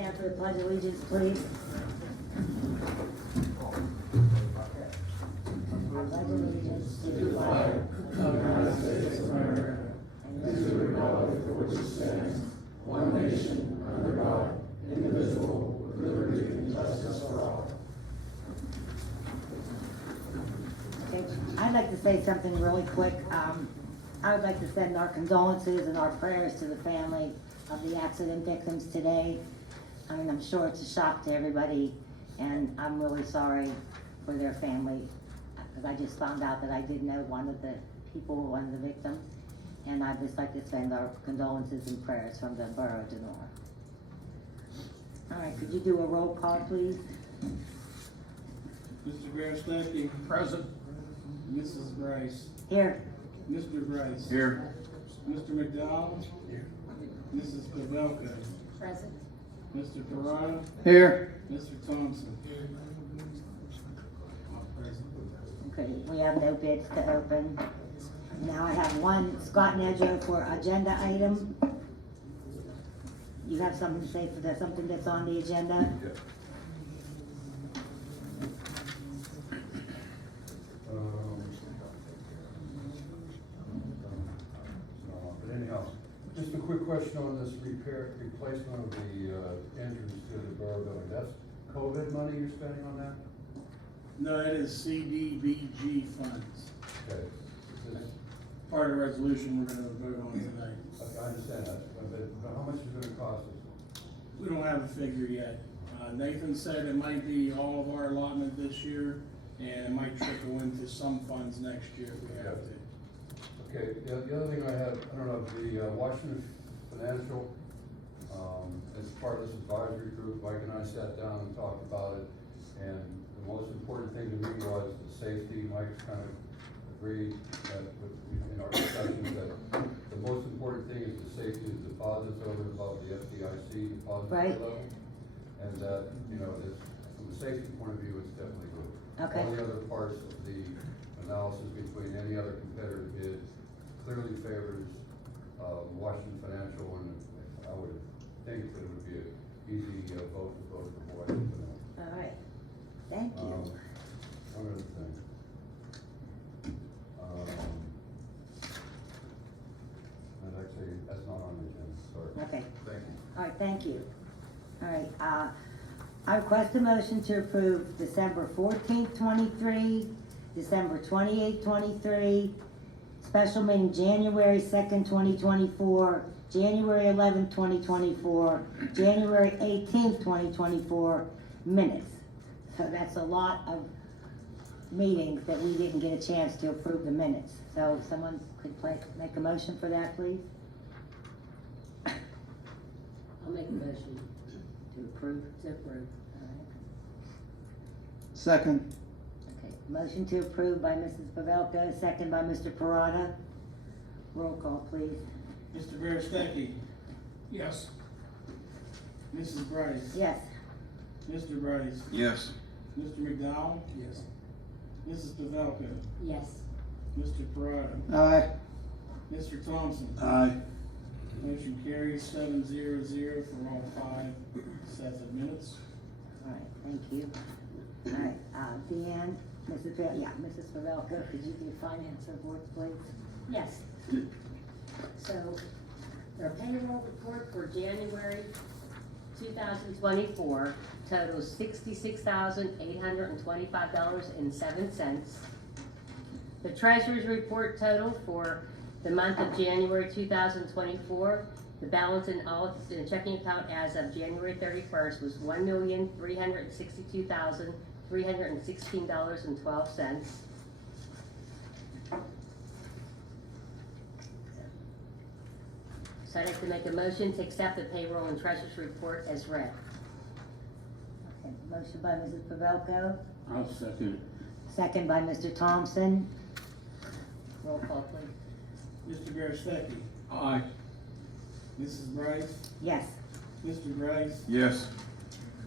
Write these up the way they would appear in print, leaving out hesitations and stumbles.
stand for the Pledge of Allegiance, please? I pledge allegiance to the flag of the United States of America and to the republic for which it stands, one nation, under God, indivisible, with liberty and justice for all. Okay, I'd like to say something really quick. I would like to send our condolences and our prayers to the family of the accident victims today. I mean, I'm sure it's a shock to everybody, and I'm really sorry for their family, because I just found out that I did know one of the people, one of the victims, and I'd just like to send our condolences and prayers from the Borough of Donora. All right, could you do a roll call, please? Mr. Berestecky. Present. Mrs. Brice. Here. Mr. Brice. Here. Mr. McDowell. Here. Mrs. Pavelko. Present. Mr. Perrotta. Here. Mr. Thompson. All present. Okay, we have no bids to open. Now I have one Scott Nedjo for agenda item. You have something to say for that, something that's on the agenda? Yeah. But anyhow, just a quick question on this replacement of the entrance to the Borough building. That's COVID money you're spending on that? No, that is CDBG funds. Okay. Part of the resolution we're gonna vote on tonight. I understand that, but how much is it gonna cost us? We don't have a figure yet. Nathan said it might be all of our allotment this year, and it might trickle into some funds next year if we have to. Okay, the other thing I have, I don't know, the Washington Financial, as part of this advisory group, Mike and I sat down and talked about it, and the most important thing to me was the safety. Mike kind of agreed that in our discussions that the most important thing is the safety of the deposits over and above the FDIC deposit Right. level. And that, from a safety point of view, it's definitely good. Okay. All the other parts of the analysis between any other competitive bid clearly favors Washington Financial, and I would think that it would be an easy vote to vote for Washington Financial. All right, thank you. One other thing. And actually, that's not on the agenda, sorry. Okay. Thank you. All right, thank you. All right, I request a motion to approve December 14th, 23, December 28th, 23, special meeting January 2nd, 2024, January 11th, 2024, January 18th, 2024 minutes. So that's a lot of meetings that we didn't get a chance to approve the minutes. So if someone could make a motion for that, please? I'll make a motion To approve? to approve. All right. Second. Okay, motion to approve by Mrs. Pavelko, second by Mr. Perrotta. Roll call, please. Mr. Berestecky. Yes. Mrs. Brice. Yes. Mr. Brice. Yes. Mr. McDowell. Yes. Mrs. Pavelko. Yes. Mr. Perrotta. Aye. Mr. Thompson. Aye. Motion carries 7-0 for all 5 sets of minutes. All right, thank you. All right, DeAnne, Mrs. Pavelko, could you do finance reports, please? Yes. So, their payroll report for January 2024 totals $66,825.07. The treasurer's report total for the month of January 2024, the balance in the checking account as of January 31st was $1,362,316.12. So I'd like to make a motion to accept the payroll and treasurer's report as read. Okay, motion by Mrs. Pavelko, I'll second it. second by Mr. Thompson. Roll call, please. Mr. Berestecky. Aye. Mrs. Brice. Yes. Mr. Brice. Yes.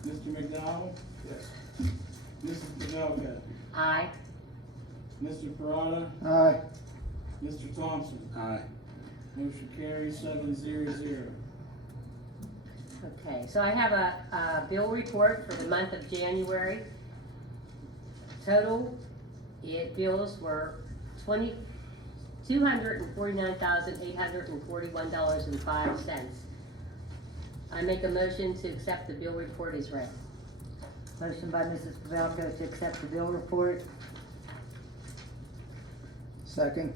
Mr. McDowell. Yes. Mrs. Pavelka. Aye. Mr. Perrotta. Aye. Mr. Thompson. Aye. Motion carries 7-0. Okay, so I have a bill report for the month of January. Total, bills were $249,841.05. I make a motion to accept the bill report as read. Motion by Mrs. Pavelko to accept the bill report, Second.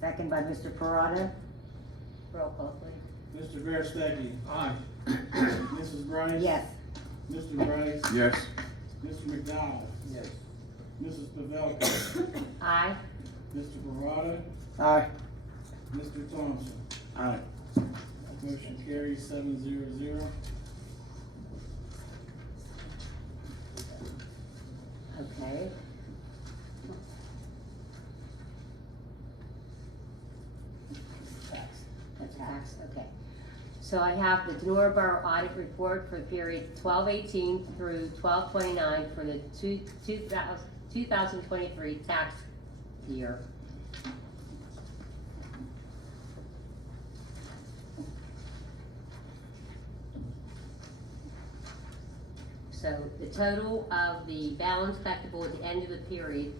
second by Mr. Perrotta. Roll call, please. Mr. Berestecky. Aye. Mrs. Brice. Yes. Mr. Brice. Yes. Mr. McDowell. Yes. Mrs. Pavelko. Aye. Mr. Perrotta. Aye. Mr. Thompson. Aye. Motion carries 7-0. Okay. That's tax, okay. So I have the Donora Borough audit report for the period 12/18 through 12/29 for the 2023 tax year. So the total of the balance collectible at the end of the period,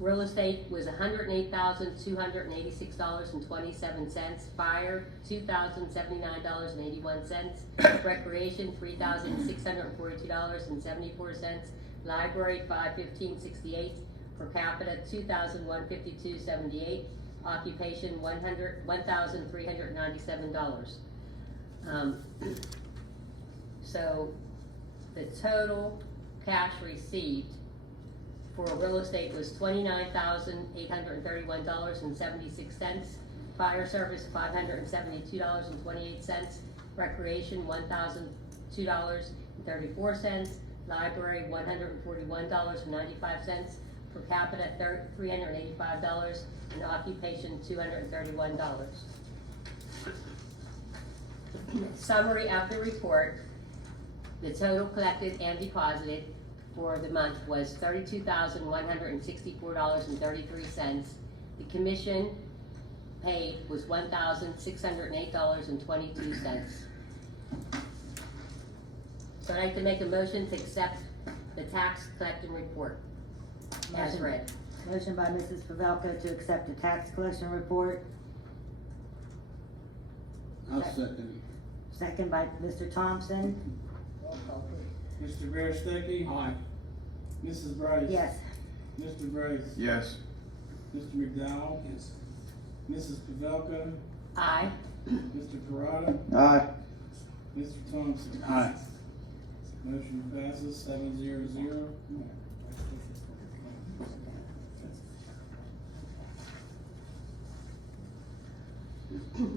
real estate was $108,286.27, fire, $2,079.81, recreation, $3,642.74, library, $515.68, per capita, $2,152.78, occupation, $1,397. So the total cash received for real estate was $29,831.76, fire service $572.28, recreation $1,002.34, library $141.95, per capita $385, and occupation $231. Summary of the report. The total collected and deposited for the month was $32,164.33. The commission paid was $1,608.22. So I'd like to make a motion to accept the tax collecting report as read. Motion by Mrs. Pavelko to accept the tax collection report, I'll second. second by Mr. Thompson. Roll call, please. Mr. Berestecky. Aye. Mrs. Brice. Yes. Mr. Brice. Yes. Mr. McDowell. Yes. Mrs. Pavelko. Aye. Mr. Perrotta. Aye. Mr. Thompson. Aye. Motion passes 7-0.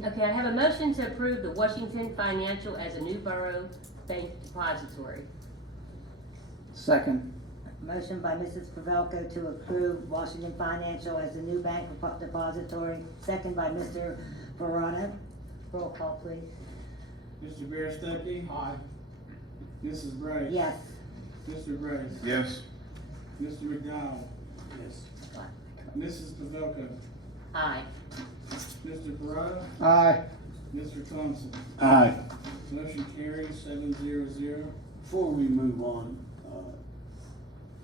Okay, I have a motion to approve the Washington Financial as a new borough bank depository. Second. Motion by Mrs. Pavelko to approve Washington Financial as the new bank depository, second by Mr. Perrotta. Roll call, please. Mr. Berestecky. Aye. Mrs. Brice. Yes. Mr. Brice. Yes. Mr. McDowell. Yes. Mrs. Pavelko. Aye. Mr. Perrotta. Aye. Mr. Thompson. Aye. Motion carries 7-0. Before we move on,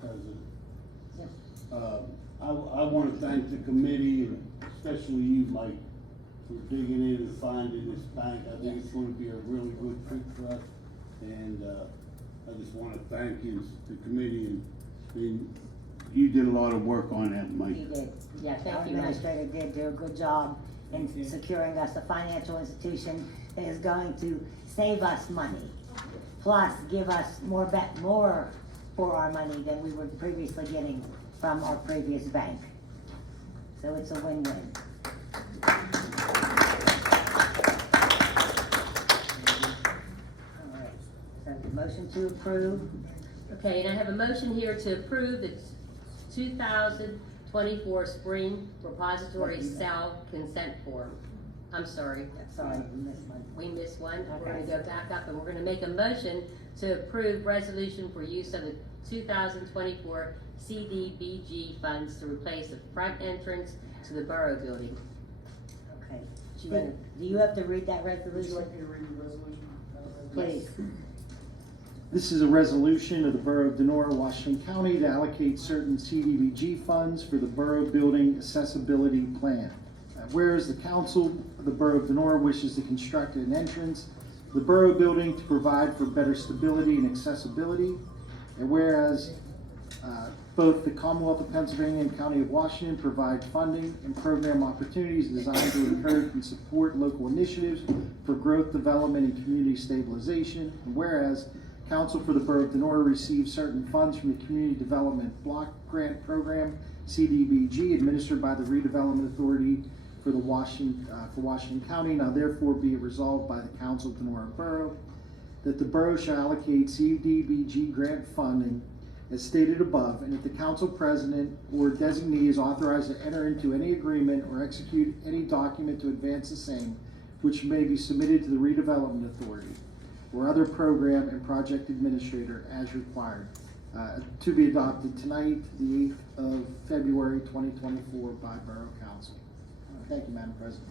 President, Yes. I want to thank the committee, and especially you, Mike, for digging in and finding this bank. I think it's going to be a really good fit for us, and I just want to thank you, the committee, and you did a lot of work on that, Mike. He did. Yeah, Our thank you, Mike. administrator did do a good job in Thank you. securing us a financial institution that is going to save us money, plus give us more for our money than we were previously getting from our previous bank. So it's a win-win. All right, so motion to approve. Okay, and I have a motion here to approve the 2024 Spring Repository Sale Consent Form. I'm sorry, Sorry, we missed one. we missed one. We're Okay. gonna go back up and we're gonna make a motion to approve resolution for use of the 2024 CDBG funds to replace the front entrance to the Borough building. Okay. Do you wanna- Do you have to read that Would you resolution? like me to read the resolution? Please. This is a resolution of the Borough of Donora, Washington County to allocate certain CDBG funds for the Borough Building Accessibility Plan. Whereas the Council of the Borough of Donora wishes to construct an entrance to the Borough Building to provide for better stability and accessibility. And whereas both the Commonwealth of Pennsylvania and County of Washington provide funding and program opportunities designed to encourage and support local initiatives for growth, development, and community stabilization. And whereas Council for the Borough of Donora receives certain funds from the Community Development Block Grant Program, CDBG, administered by the Redevelopment Authority for Washington County. Now therefore be it resolved by the Council of Donora Borough that the Borough shall allocate CDBG grant funding as stated above, and if the council president or designee is authorized to enter into any agreement or execute any document to advance the same, which may be submitted to the redevelopment authority or other program and project administrator as required, to be adopted tonight, the 8th of February 2024 by Borough Council. Thank you, Madam President.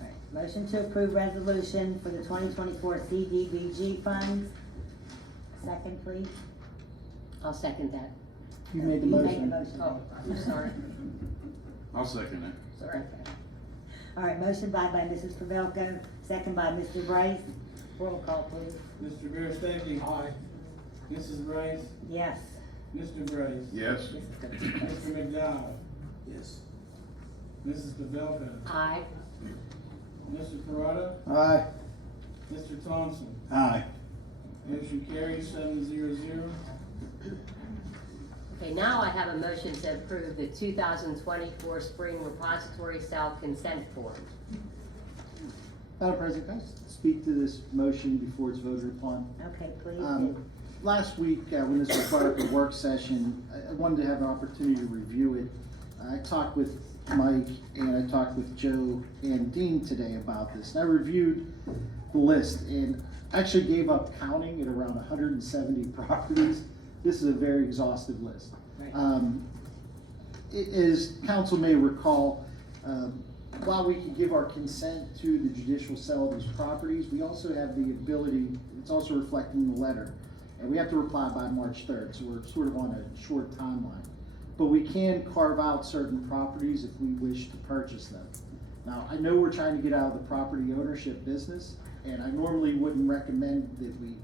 All right. Motion to approve resolution for the 2024 CDBG funds. Second, please. I'll second that. You made the You motion. made the motion. Oh, I'm sorry. I'll second it. Sorry. Okay. All right, motion by Mrs. Pavelko, second by Mr. Brice. Roll call, please. Mr. Berestecky. Aye. Mrs. Brice. Yes. Mr. Brice. Yes. Mr. McDowell. Yes. Mrs. Pavelko. Aye. Mr. Perrotta. Aye. Mr. Thompson. Aye. Motion carries 7-0. Okay, now I have a motion to approve the 2024 Spring Repository Sale Consent Form. Madam President, can I speak to this motion before it's voted upon? Okay, please. Last week, when this was brought up at work session, I wanted to have an opportunity to review it. I talked with Mike and I talked with Joe and Dean today about this. And I reviewed the list and actually gave up counting at around 170 properties. This is a very exhaustive list. Right. As council may recall, while we can give our consent to the judicial sale of these properties, we also have the ability, it's also reflected in the letter, and we have to reply by March 3rd, so we're sort of on a short timeline. But we can carve out certain properties if we wish to purchase them. Now, I know we're trying to get out of the property ownership business, and I normally wouldn't recommend that we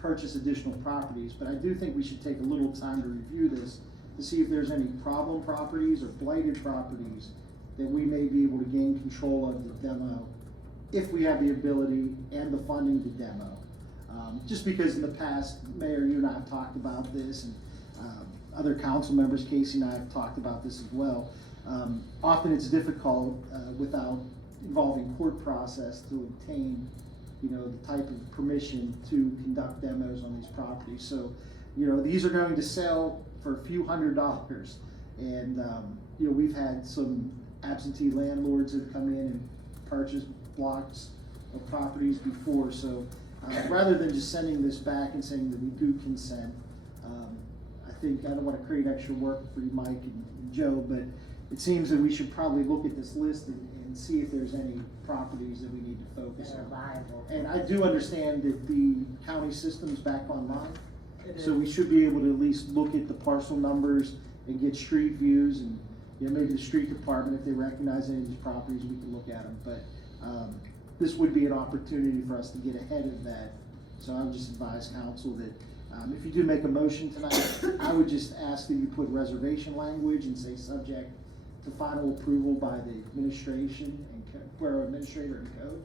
purchase additional properties, but I do think we should take a little time to review this to see if there's any problem properties or blighted properties that we may be able to gain control of the demo if we have the ability and the funding to demo. Just because in the past, Mayor, you and I have talked about this, and other council members, Casey and I have talked about this as well. Often it's difficult without involving court process to obtain, the type of permission to conduct demos on these properties. So, these are going to sell for a few $100s, and we've had some absentee landlords that come in and purchase blocks of properties before. So rather than just sending this back and saying that we do consent, I don't want to create extra work for you, Mike and Joe, but it seems that we should probably look at this list and see if there's any properties that we need to focus That are on. viable. And I do understand that the county system's back online, so we should be able to at least look at the parcel numbers and get street views, and maybe the street department, if they recognize any of these properties, we can look at them. But this would be an opportunity for us to get ahead of that. So I would just advise council that if you do make a motion tonight, I would just ask that you put reservation language and say subject to final approval by the administration and borough administrator and code.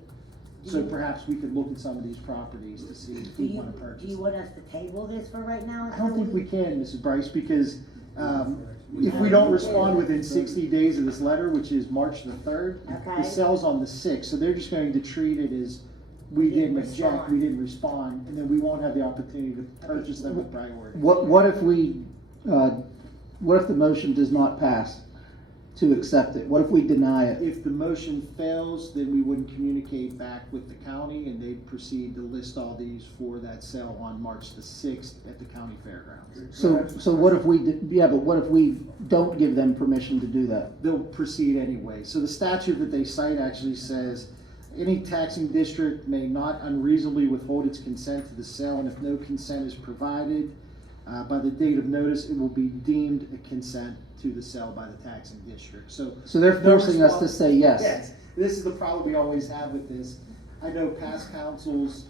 So perhaps we could look at some of these properties to see if we want to purchase. Do you want us to table this for right now? I don't think we can, Mrs. Brice, because if we don't respond within 60 days of this letter, which is March the 3rd, Okay. it sells on the 6th. So they're just going to treat it as we didn't object, respond. we didn't respond, and then we won't have the opportunity to purchase them with priority. What if the motion does not pass? to accept it? What if we deny it? If the motion fails, then we wouldn't communicate back with the county, and they'd proceed to list all these for that sale on March the 6th at the county fairgrounds. So what if we, but what if we don't give them permission to do that? They'll proceed anyway. So the statute that they cite actually says, any taxing district may not unreasonably withhold its consent to the sale, and if no consent is provided by the date of notice, it will be deemed a consent to the sale by the taxing district. So they're no forcing us to say yes. Yes, this is the problem we always have with this. I know past councils,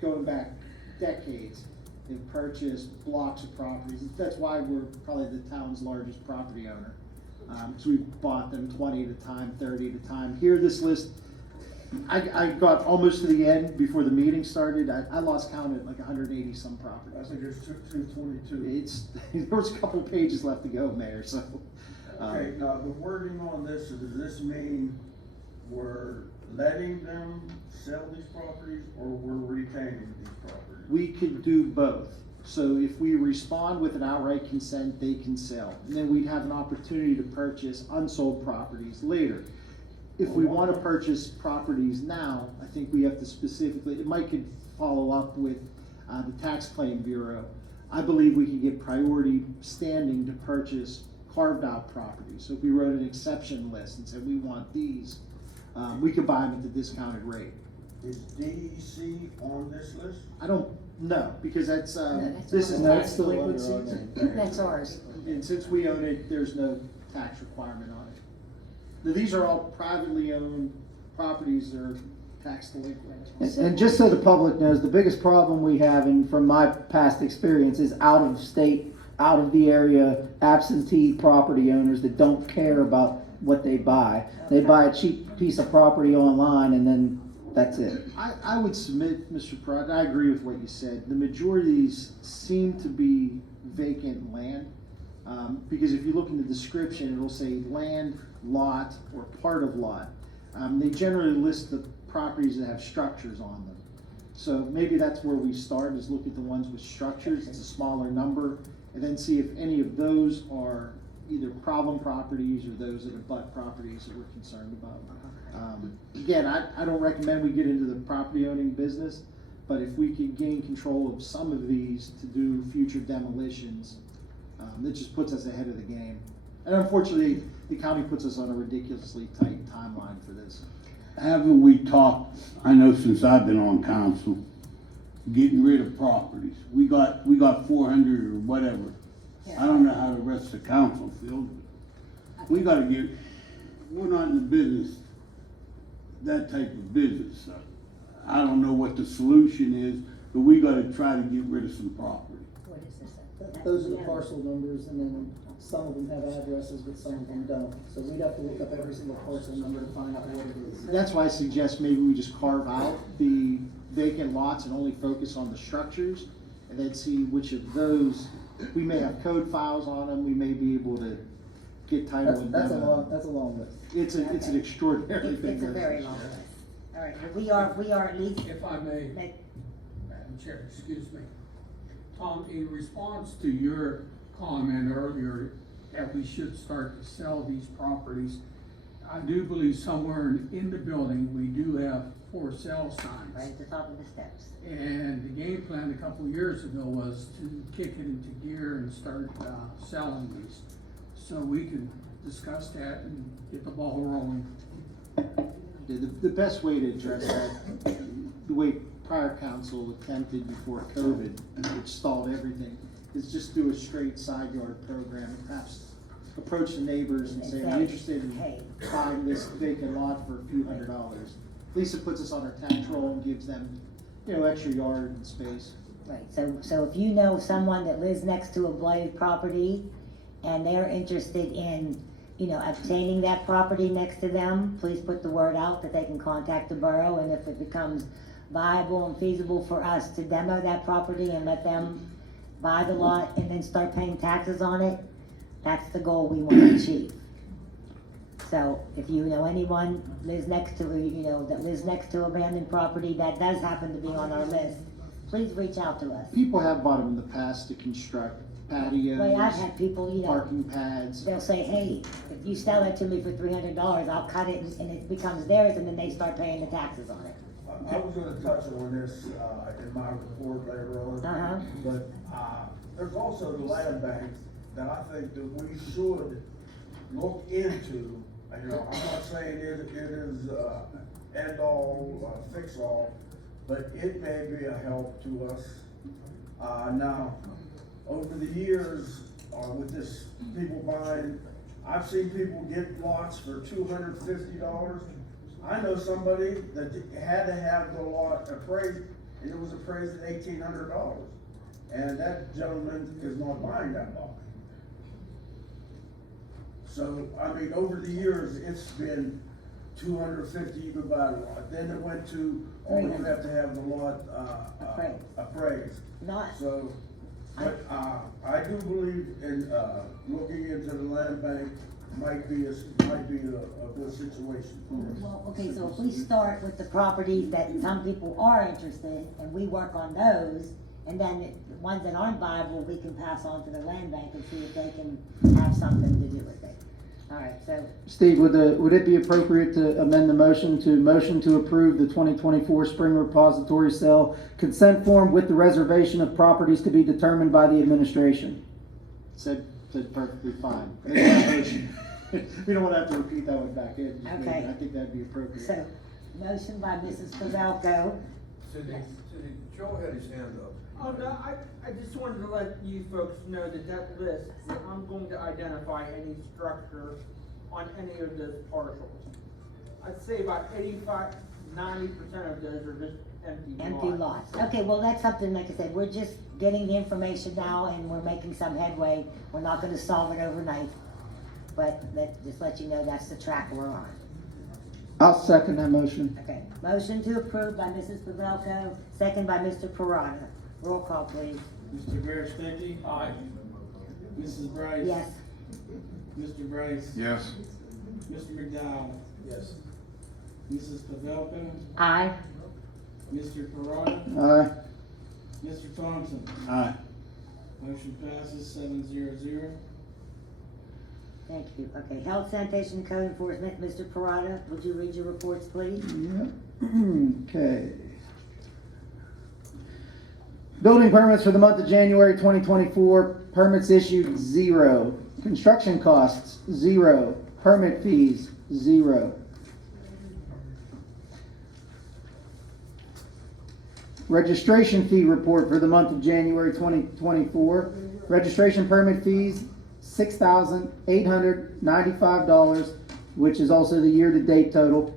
going back decades, have purchased blocks of properties. That's why we're probably the town's largest property owner. So we bought them 20 at a time, 30 at a time. Here, this list, I got almost to the end before the meeting started. I lost count at like 180 some properties. I think it's 222. There was a couple pages left to go, Mayor, so. Okay, now the wording on this, does this mean we're letting them sell these properties or we're retaining these properties? We could do both. So if we respond with an outright consent, they can sell. And then we'd have an opportunity to purchase unsold properties later. If we want to purchase properties now, I think we have to specifically, Mike could follow up with the Tax Claim Bureau. I believe we could get priority standing to purchase carved out properties. So if we wrote an exception list and said we want these, we could buy them at the discounted rate. Is DEC on this list? I don't know, because that's, that's this is No, tax it's still under delinquencies. That's ours. And since we own it, there's no tax requirement on it. Now, these are all privately owned properties that are tax delinquent. And just so the public knows, the biggest problem we have, and from my past experience, is out of state, out of the area, absentee property owners that don't care about what they buy. They buy a cheap piece of property online and then that's it. I would submit, Mr. Perrotta, I agree with what you said. The majority of these seem to be vacant land. Because if you look in the description, it'll say land, lot, or part of lot. They generally list the properties that have structures on them. So maybe that's where we start, is look at the ones with structures, it's a smaller number, and then see if any of those are either problem properties or those that are butt properties that we're concerned about. Again, I don't recommend we get into the property owning business, but if we can gain control of some of these to do future demolitions, that just puts us ahead of the game. And unfortunately, the county puts us on a ridiculously tight timeline for this. Haven't we talked, I know since I've been on council, getting rid of properties? We got 400 or whatever. I don't know how the rest of the council feels. We gotta we're not in the business, that type of business. I don't know what the solution is, but we gotta try to get rid of some property. What is this? Those are the parcel numbers, and then some of them have addresses, but some of them don't. So we'd have to look up every single parcel number to find out what it is. That's why I suggest maybe we just carve out the vacant lots and only focus on the structures, and then see which of those, we may have code files on them, we may be able to get title and That's a demo. long list. It's an extraordinarily big It's a list. very long list. All right, we are at least. If I may, Make- Madam Chair, excuse me. Tom, in response to your comment earlier that we should start to sell these properties, I do believe somewhere in the building, we do have for sale signs. Right at the top of the steps. And the game plan a couple of years ago was to kick it into gear and start selling these. So we can discuss that and get the ball rolling. The best way to address that, the way prior council attempted before COVID, which stalled everything, is just do a straight side yard program and perhaps approach the neighbors and say, I'm interested in buying this vacant lot for a few $100s. At least it puts us on our tax roll and gives them, extra yard and space. Right, so if you know someone that lives next to a blighted property and they're interested in, obtaining that property next to them, please put the word out that they can contact the borough, and if it becomes viable and feasible for us to demo that property and let them buy the lot and then start paying taxes on it, that's the goal we want to achieve. So if you know anyone lives next to, that lives next to abandoned property that does happen to be on our list, please reach out to us. People have bought them in the past to construct patios. Well, I've had people, you know, Parking pads. they'll say, hey, if you sell it to me for $300, I'll cut it and it becomes theirs, and then they start paying the taxes on it. I was gonna touch on this, in my report later on. Uh-huh. But, there's also the land bank that I think that we should look into. You know, I'm not saying it is, end all, fix all, but it may be a help to us. Now, over the years, with this, people buying, I've seen people get lots for $250. I know somebody that had to have the lot appraised, and it was appraised at $1,800. And that gentleman is not buying that lot. So, I mean, over the years, it's been $250, you could buy the lot. Then it went to, oh, you have to have the lot, appraised. Not, So, but, I do believe in, looking into the land bank might be a good situation for us. well, okay, so if we start with the properties that some people are interested, and we work on those, and then the ones that aren't viable, we can pass on to the land bank and see if they can have something to do with it. All right, so, Steve, would it be appropriate to amend the motion to approve the 2024 spring repository sale consent form with the reservation of properties to be determined by the administration? Said perfectly fine. We don't wanna have to repeat that one back in. Just Okay. I think that'd be appropriate. so, motion by Mrs. Pavelko. Cindy, Joe had his hand up. Oh, no, I just wanted to let you folks know that list, that I'm going to identify any structure on any of those parcels. I'd say about 85–90% of those are just Empty lots. Okay, well, that's something, like I said, we're just getting the information now and we're making some headway. We're not gonna solve it overnight, but just let you know that's the track we're on. I'll second that motion. Okay, motion to approve by Mrs. Pavelko, second by Mr. Perrotta. Roll call, please. Mr. Berestecky? Aye. Mrs. Brice? Yes. Mr. Brice? Yes. Mr. McDowell? Yes. Mrs. Pavelko? Aye. Mr. Perrotta? Aye. Mr. Thompson? Aye. Motion passes 7-0. Thank you. Okay, health, sanitation, code enforcement, Mr. Perrotta, would you read your reports, please? Yep. Okay. Building permits for the month of January 2024, permits issued 0. Construction costs 0. Permit fees 0. Registration fee report for the month of January 2024. Registration permit fees $6,895, which is also the year-to-date total.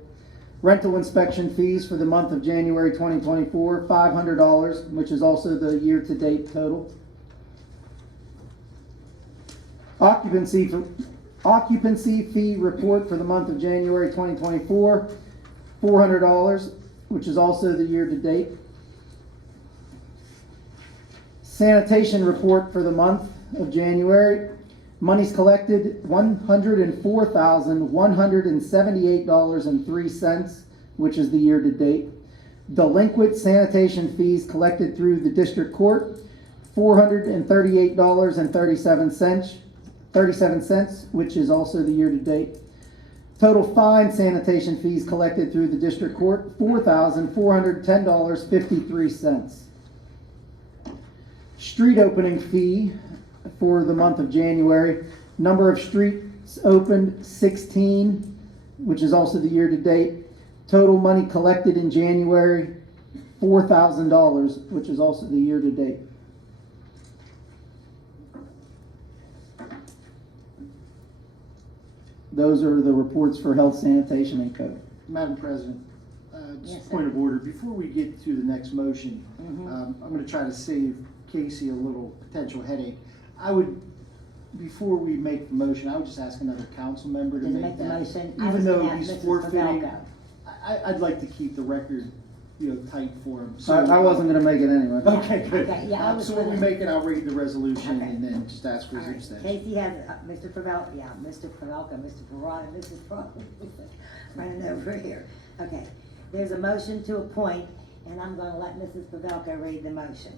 Rental inspection fees for the month of January 2024, $500, which is also the year-to-date total. Occupancy fee report for the month of January 2024, $400, which is also the year-to-date. Sanitation report for the month of January. Monies collected, $104,178.03, which is the year-to-date. Delinquent sanitation fees collected through the district court, $438.37, which is also the year-to-date. Total fine sanitation fees collected through the district court, $4,410.53. Street opening fee for the month of January. Number of streets opened 16, which is also the year-to-date. Total money collected in January, $4,000, which is also the year-to-date. Those are the reports for health, sanitation, and code. Madam President, Yes, just sir. a point of order, before we get to the next motion, Mhm. I'm gonna try to save Casey a little potential headache. I would, before we make the motion, I would just ask another council member to Didn't make make the that. motion. I Even was though gonna he's ask Mrs. forfeiting, Pavelko. I'd like to keep the record, tight for him. So I wasn't gonna make it anyway. Okay, good. Okay, yeah, I was So when we gonna- make it, I'll read the resolution Okay. and then just ask for All his right, abstention. Casey has, Mr. Pavelko, Mr. Perrotta, Mrs. Perrotta, running over here. Okay, there's a motion to appoint, and I'm gonna let Mrs. Pavelko read the motion.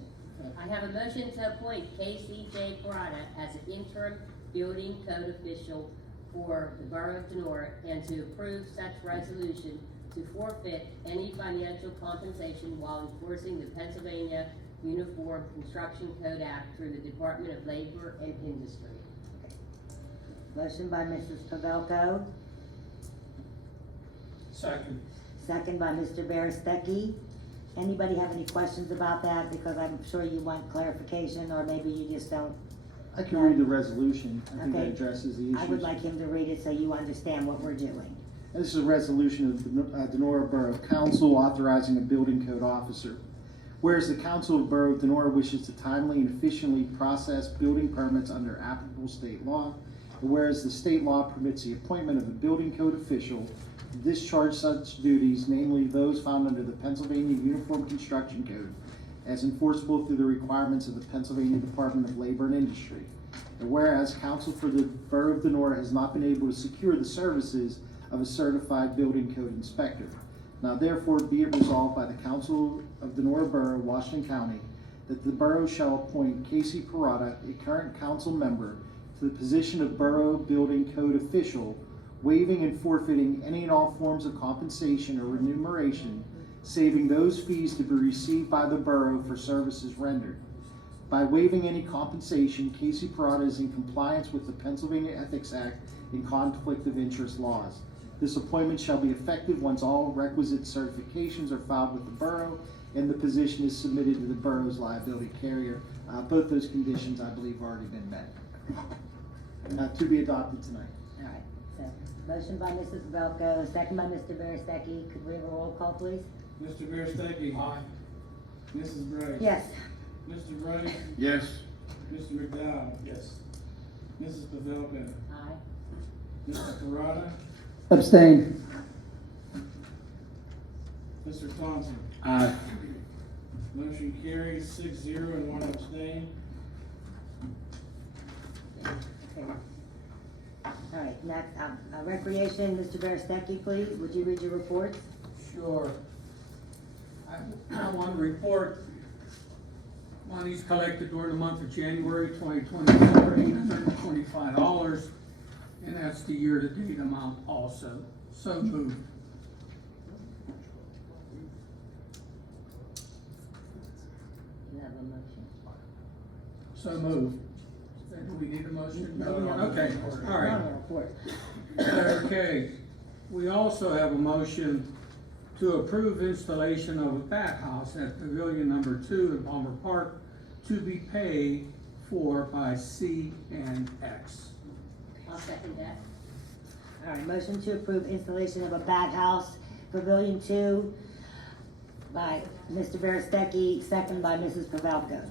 I have a motion to appoint K.C.J. Perrotta as an interim building code official for the Borough of Donora and to approve such resolution to forfeit any financial compensation while enforcing the Pennsylvania Uniform Construction Code Act through the Department of Labor and Industry. Motion by Mrs. Pavelko, Second. second by Mr. Berestecky. Anybody have any questions about that? Because I'm sure you want clarification, or maybe you just don't. I can read the resolution. I think that Okay. addresses the issues. I would like him to read it so you understand what we're doing. This is a resolution of the Donora Borough Council authorizing a building code officer. Whereas the Council of Borough of Donora wishes to timely and efficiently process building permits under applicable state law, and whereas the state law permits the appointment of a building code official to discharge such duties, namely those found under the Pennsylvania Uniform Construction Code, as enforceable through the requirements of the Pennsylvania Department of Labor and Industry. And whereas Council for the Borough of Donora has not been able to secure the services of a certified building code inspector. Now therefore be it resolved by the Council of Donora Borough, Washington County, that the Borough shall appoint Casey Perrotta, a current council member, to the position of Borough Building Code Official, waiving and forfeiting any and all forms of compensation or remuneration, saving those fees to be received by the Borough for services rendered. By waiving any compensation, Casey Perrotta is in compliance with the Pennsylvania Ethics Act and conflict of interest laws. This appointment shall be effective once all requisite certifications are filed with the Borough and the position is submitted to the Borough's liability carrier. Both those conditions, I believe, have already been met. To be adopted tonight. All right, so, motion by Mrs. Pavelko, second by Mr. Berestecky. Could we have a roll call, please? Mr. Berestecky? Aye. Mrs. Brice? Yes. Mr. Brice? Yes. Mr. McDowell? Yes. Mrs. Pavelka? Aye. Mr. Perrotta? Abstain. Mr. Thompson? Aye. Motion carries 6-0 and 1 abstain. All right, next, recreation, Mr. Berestecky, please, would you read your reports? Sure. I want to report monies collected during the month of January 2024, $825, and that's the year-to-date amount also. So moved. You have a motion? So moved. Do we need a motion? No. Okay, all right. No report. Okay, we also have a motion to approve installation of a bat house at Pavilion Number 2 in Palmer Park to be paid for by C&X. I'll second that. All right, motion to approve installation of a bat house, Pavilion 2, by Mr. Berestecky, second by Mrs. Pavelko.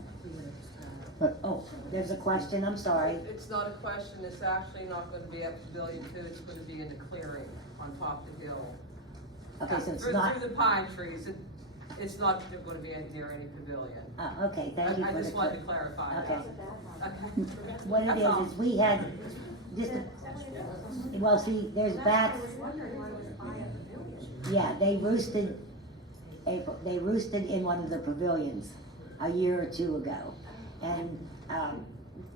Oh, there's a question, I'm sorry. It's not a question, it's actually not gonna be at Pavilion 2, it's gonna be in the clearing on top of the hill. Okay, so it's Through not, the pine trees, it's not gonna be near any pavilion. okay, thank you for I the. just wanted to clarify Okay. that. Okay. What it That's all. is we had, just, well, see, there's bats. Yeah, they roosted in one of the pavilions a year or two ago. And,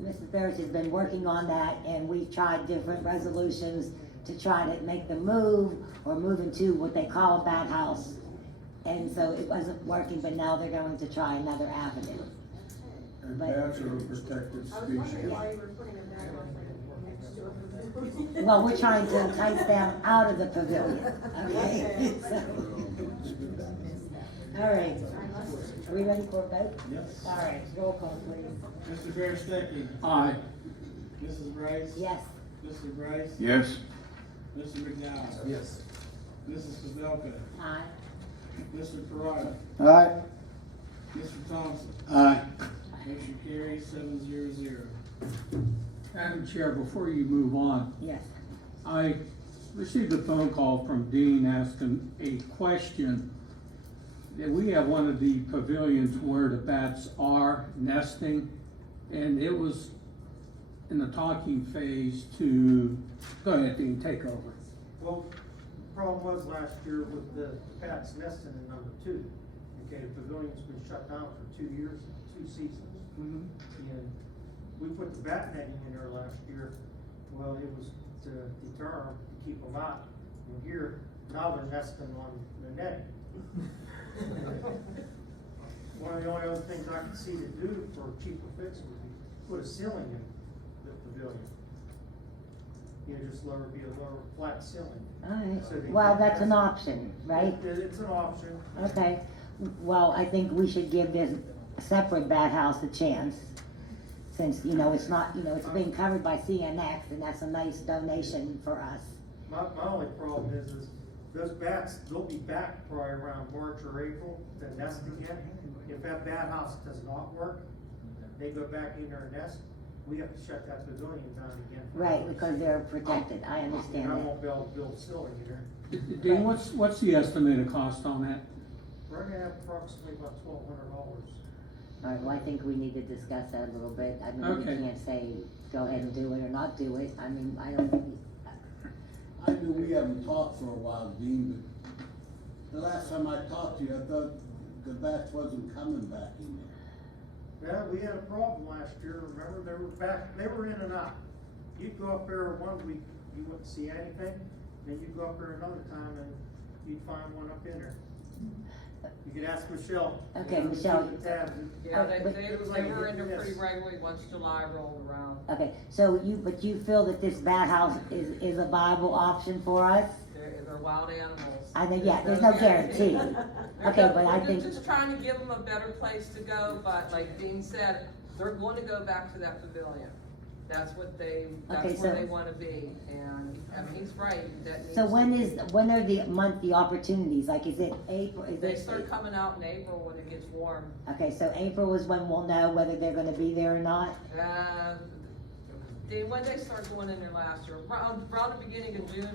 Mrs. Barrett has been working on that, and we've tried different resolutions to try to make them move, or move into what they call a bat house. And so it wasn't working, but now they're going to try another avenue. And But- bats are a protected species. Well, we're trying to entice them out of the pavilion, okay? So- All right, are we ready for a vote? Yes. All right, roll call, please. Mr. Berestecky? Aye. Mrs. Brice? Yes. Mr. Brice? Yes. Mr. McDowell? Yes. Mrs. Pavelka? Aye. Mr. Perrotta? Aye. Mr. Thompson? Aye. Motion carries 7-0. Madam Chair, before you move on, Yes. I received a phone call from Dean asking a question. That we have one of the pavilions where the bats are nesting, and it was in the talking phase to, go ahead, Dean, take over. Well, the problem was last year with the bats nesting in number 2. Okay, the pavilion's been shut down for 2 years, 2 seasons. And we put the bat netting in there last year. Well, it was to deter them, to keep them out. And here, now they're nesting on the netting. One of the only other things I could see to do for a cheaper fix would be put a ceiling in the pavilion. You know, just lower, be a lower flat ceiling. Alright, So they well, can- that's an option, right? It's an option. Okay, well, I think we should give this separate bat house a chance, since, you know, it's not, you know, it's being covered by CNX, and that's a nice donation for us. My only problem is those bats, they'll be back probably around March or April to nest again. If that bat house does not work, they go back in their nest, we have to shut that pavilion down again. Right, because they're protected, I understand And I that. won't be able to build ceiling in there. Dean, what's the estimated cost on that? We're gonna have approximately about $1,200. Alright, well, I think we need to discuss that a little bit, I mean, Okay. we can't say, go ahead and do it or not do it, I mean, I don't, I know we haven't talked for a while, Dean, but the last time I talked to you, I thought the bats wasn't coming back in there. Yeah, we had a problem last year, remember, they were in and out. You'd go up there one week, you wouldn't see anything, then you'd go up there another time and you'd find one up in there. You could ask Michelle. Okay, Michelle. Keep the tabs. Yeah, but- they It was they like were in there this. pretty regularly once July rolled around. okay, so but you feel that this bat house is a viable option for us? They're wild animals. I know, yeah, there's no guarantee. Okay, but I think, We're just trying to give them a better place to go, but like Dean said, they're going to go back to that pavilion. That's what Okay, that's where so- they wanna be, and, I mean, he's right, that needs. so when are the opportunities, like, is it April, is They it? start coming out in April when it gets warm. Okay, so April is when we'll know whether they're gonna be there or not? When they started going in there last year, around the beginning of June,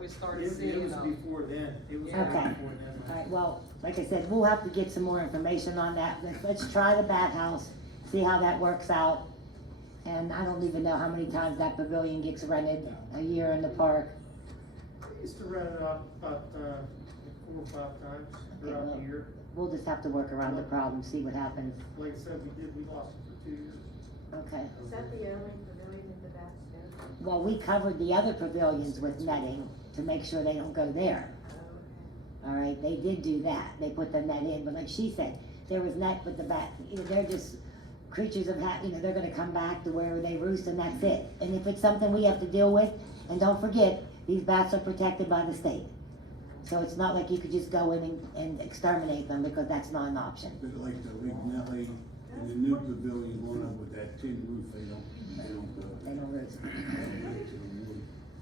we started It seeing was them. before then, it was Yeah. before Okay. then. Alright, well, like I said, we'll have to get some more information on that, let's try the bat house, see how that works out. And I don't even know how many times that pavilion gets rented a year in the park. I used to rent it out about, 4 or 5 times throughout the year. We'll just have to work around the problem, see what happens. Like I said, we lost it for 2 years. Okay. Is that the only pavilion that the bats go? Well, we covered the other pavilions with netting to make sure they don't go there. Oh, All right, they did do that. They put the net in, but like she said, there was net with the bat. You know, they're just creatures of you know, they're gonna come back to wherever they roost and that's it. And if it's something we have to deal with, and don't forget, these bats are protected by the state. So it's not like you could just go in and exterminate them because that's not an option. Bit like the Lignelli and the new pavilion going up with that tin roof, they don't go. They don't roost.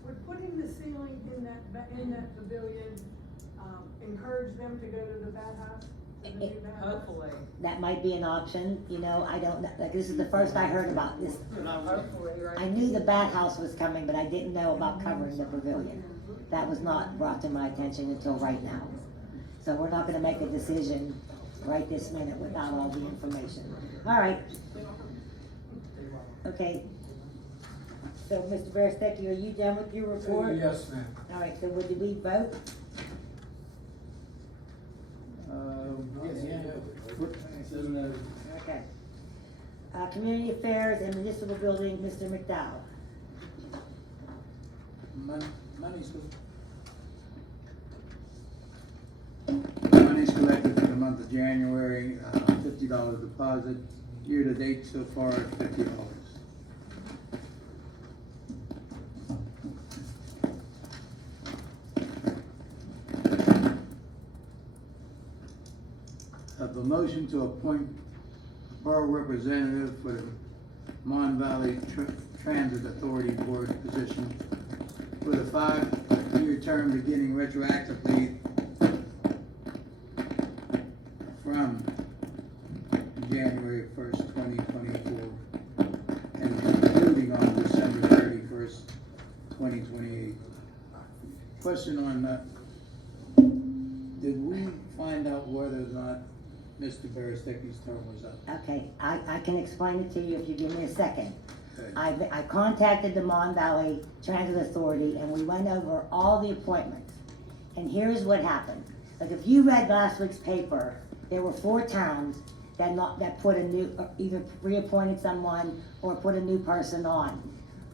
Would putting the ceiling in that pavilion, encourage them to go to the bat house? To the new bat house? Hopefully, That might be an option, you know, I don't know, like, this is the first I heard about this. hopefully, right? I knew the bat house was coming, but I didn't know about covering the pavilion. That was not brought to my attention until right now. So we're not gonna make a decision right this minute without all the information. All right. Okay. So, Mr. Berestecky, are you done with your report? Yes, ma'am. All right, so did we vote? Okay. Community Affairs and Municipal Building, Mr. McDowell. Money's collected for the month of January, $50 deposit. Year to date so far, $50. Have a motion to appoint a borough representative for the Mon Valley Transit Authority Board position with a 5-year term beginning retroactively from January 1st, 2024, and concluding on December 31st, 2028. Question on that. Did we find out whether or not Mr. Beresecky's term was up? Okay, I can explain it to you if you give me a second. Okay. I contacted the Mon Valley Transit Authority and we went over all the appointments. And here's what happened. Like if you read last week's paper, there were 4 towns that put a new, either reappointed someone or put a new person on.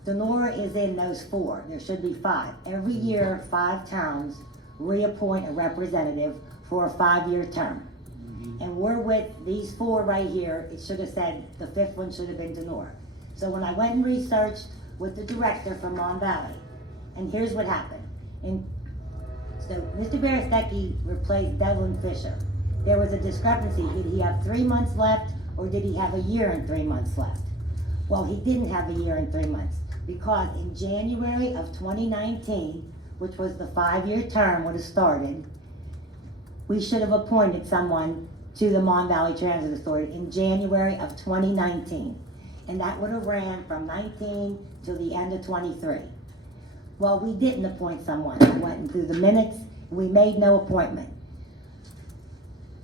Donora is in those 4, there should be 5. Every year, 5 towns reappoint a representative for a 5-year term. And we're with these 4 right here, it should have said, the 5th one should have been Donora. So when I went and researched with the director from Mon Valley, and here's what happened. So Mr. Berestecky replaced Devlin Fisher. There was a discrepancy, did he have 3 months left, or did he have a year and 3 months left? Well, he didn't have a year and 3 months, because in January of 2019, which was the 5-year term would have started, we should have appointed someone to the Mon Valley Transit Authority in January of 2019. And that would have ran from 19 till the end of 23. Well, we didn't appoint someone. I went through the minutes, we made no appointment.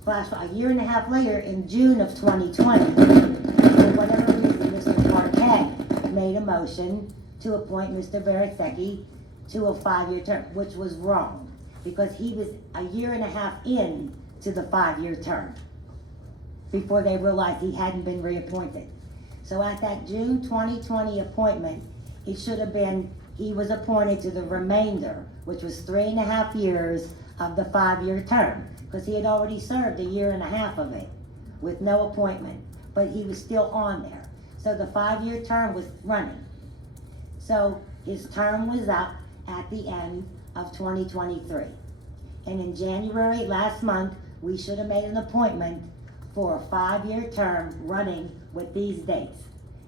Flash a year and a half later, in June of 2020, for whatever reason, Mr. Parquet made a motion to appoint Mr. Berestecky to a 5-year term, which was wrong, because he was a year and a half in to the 5-year term before they realized he hadn't been reappointed. So at that June 2020 appointment, it should have been, he was appointed to the remainder, which was 3.5 years of the 5-year term, because he had already served a year and a half of it with no appointment, but he was still on there. So the 5-year term was running. So his term was up at the end of 2023. And in January last month, we should have made an appointment for a 5-year term running with these dates.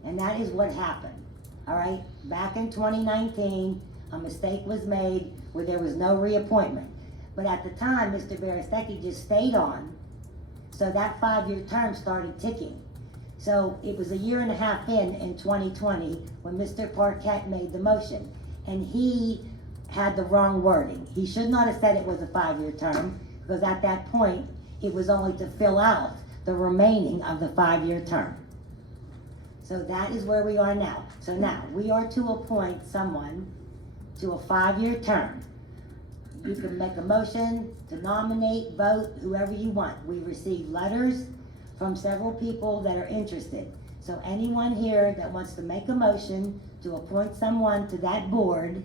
And that is what happened, all right? Back in 2019, a mistake was made where there was no reappointment. But at the time, Mr. Berestecky just stayed on, so that 5-year term started ticking. So it was a year and a half in 2020 when Mr. Parquet made the motion. And he had the wrong wording. He should not have said it was a 5-year term, because at that point, it was only to fill out the remaining of the 5-year term. So that is where we are now. So now, we are to appoint someone to a 5-year term. You can make a motion to nominate, vote, whoever you want. We received letters from several people that are interested. So anyone here that wants to make a motion to appoint someone to that board,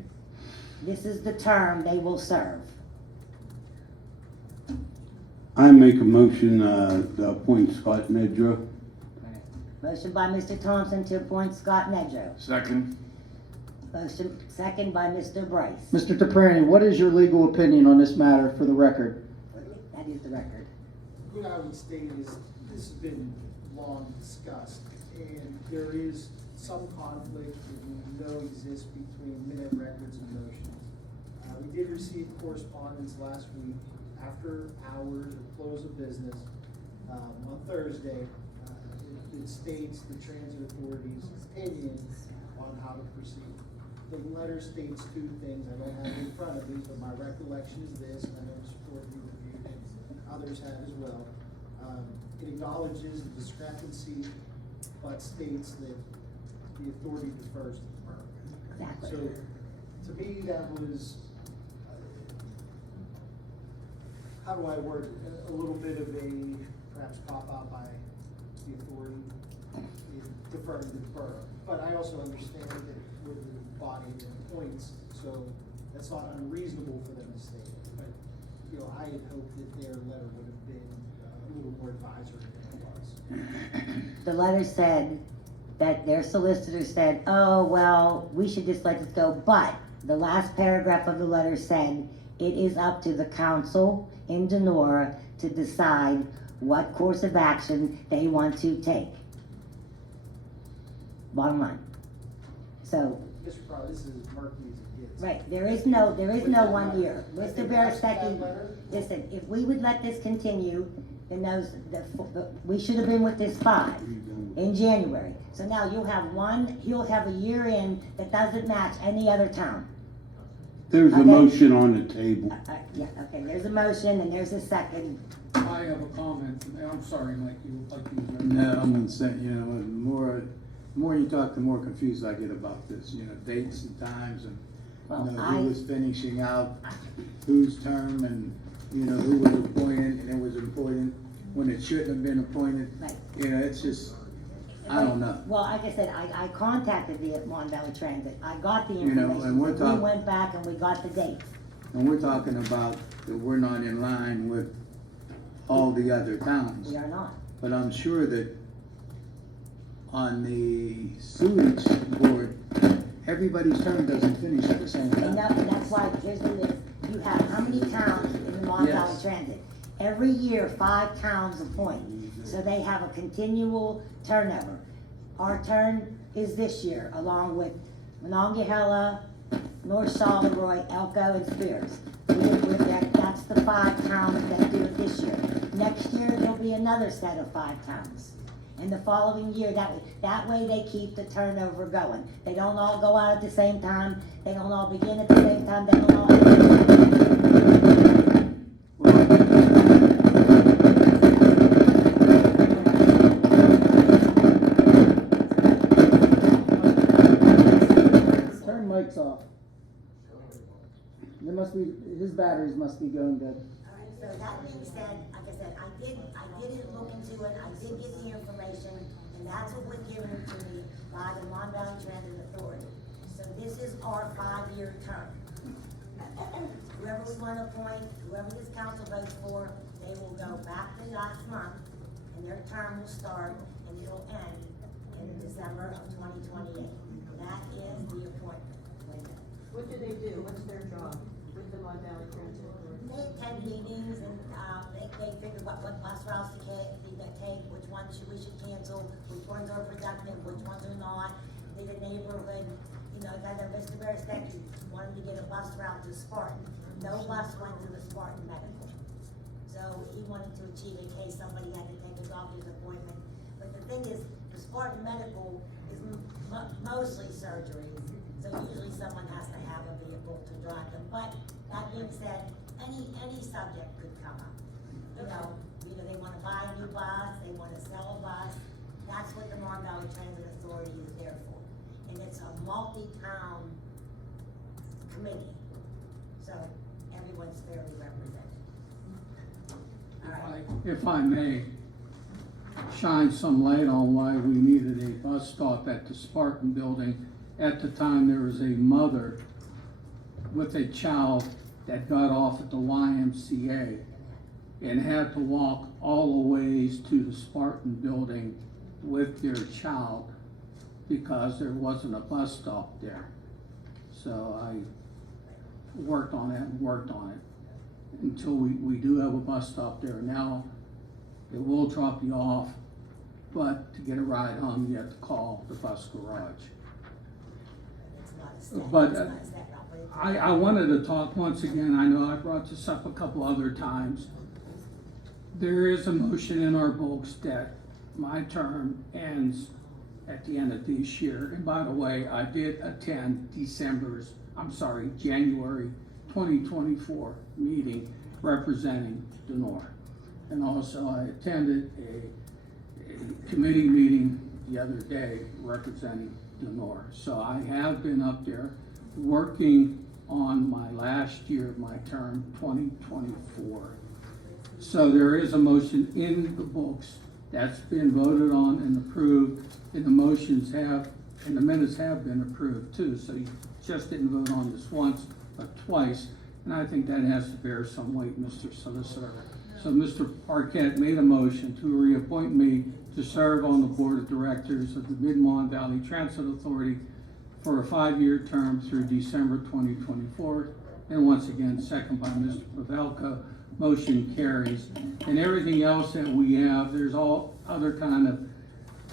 this is the term they will serve. I make a motion to appoint Scott Nedra. Motion by Mr. Thompson to appoint Scott Nedro. Second. Motion second by Mr. Brice. Mr. Toprani, what is your legal opinion on this matter for the record? That is the record. What I would state is, this has been long discussed, and there is some conflict that we know exists between minute records and motions. We did receive correspondence last week after hours or close of business on Thursday. It states the transit authority's opinion on how to proceed. The letter states 2 things. I don't have it in front of me, but my recollection is this, and I know it's supported reviewed, and others have as well. It acknowledges the discrepancy, but states that the authority defers to the borough. Exactly. So, to me, that was, how do I word it? A little bit of a, perhaps cop out by the authority deferring to the borough. But I also understand that we're the body that appoints, so that's not unreasonable for them to state it. But, you know, I had hoped that their letter would have been a little more advisory than it was. The letter said that their solicitor said, oh, well, we should just let this go. But the last paragraph of the letter said, it is up to the council in Donora to decide what course of action they want to take. Bottom line. So, Mr. Crowder, this is as murky as it gets. right, there is no 1 year. Mr. Berestecky, listen, if we would let this continue, then we should have been with this 5 in January. So now you'll have a year in that doesn't match any other town. There's a motion on the table. Yeah, okay, there's a motion and there's a second. I have a comment, and I'm sorry, Mike, you look like you were. No, I'm gonna say, you know, the more you talk, the more confused I get about this, you know, dates and times and, Well, you know, who was finishing out whose term and, you know, who was appointed and it was important. when it shouldn't have been appointed. Right. You know, it's just, I don't know. Well, like I said, I contacted the Mon Valley Transit, I got the You know, information, and we're we talk- went back and we got the dates. And we're talking about that we're not in line with all the other towns. We are not. But I'm sure that on the sewage board, everybody's term doesn't finish at the same And time. that's why, here's the list, you have how many towns in the Mon Valley Yes. Transit? Every year, 5 towns appoint, so they have a continual turnover. Our turn is this year, along with Monongahela, North Charleroi, Elko, and Spears. That's the 5 towns that do it this year. Next year, there'll be another set of 5 towns. And the following year, that way they keep the turnover going. They don't all go out at the same time, they don't all begin at the same time, they don't all end at the same time. Turn Mike's off. There must be, his batteries must be going dead. Alright, so that being said, like I said, I did look into it, I did get the information, and that's what was given to me by the Mon Valley Transit Authority. So this is our 5-year term. Whoever we want to appoint, whoever this council votes for, they will go back to last month, and their term will start, and it'll end in December of 2028. That is the appointment. What do they do? What's their job with the Mon Valley Transit Authority? They attend meetings and, they figure what bus routes to take, which ones we should cancel, which ones are productive, which ones are not. They the neighborhood, you know, kind of Mr. Berestecky wanted to get a bus route to Spartan. No bus went to the Spartan Medical. So he wanted to achieve in case somebody had to take a doctor's appointment. But the thing is, the Spartan Medical is mostly surgeries. So usually someone has to have a vehicle to drive them. But that being said, any subject could come up. You know, they wanna buy a new bus, they wanna sell a bus. That's what the Mon Valley Transit Authority is there for. And it's a multi-town committee. So everyone's fairly represented. All right. If I may shine some light on why we needed a bus stop at the Spartan building. At the time, there was a mother with a child that got off at the YMCA and had to walk all the ways to the Spartan building with their child because there wasn't a bus stop there. So I worked on it until we do have a bus stop there. Now, it will drop you off, but to get a ride home, you have to call the bus garage. But I wanted to talk once again, I know I brought this up a couple other times. There is a motion in our books that my term ends at the end of this year. And by the way, I did attend January 2024 meeting representing Donora. And also I attended a committee meeting the other day representing Donora. So I have been up there working on my last year of my term, 2024. So there is a motion in the books that's been voted on and approved, and the motions have, and the minutes have been approved too. So you just didn't vote on this once, but twice. And I think that has to bear some weight, Mr. Solicitor. So Mr. Arquette made a motion to reappoint me to serve on the board of directors of the Mid-Mon Valley Transit Authority for a 5-year term through December 2024. And once again, second by Mr. Pavelko, motion carries. And everything else that we have, there's all other kind of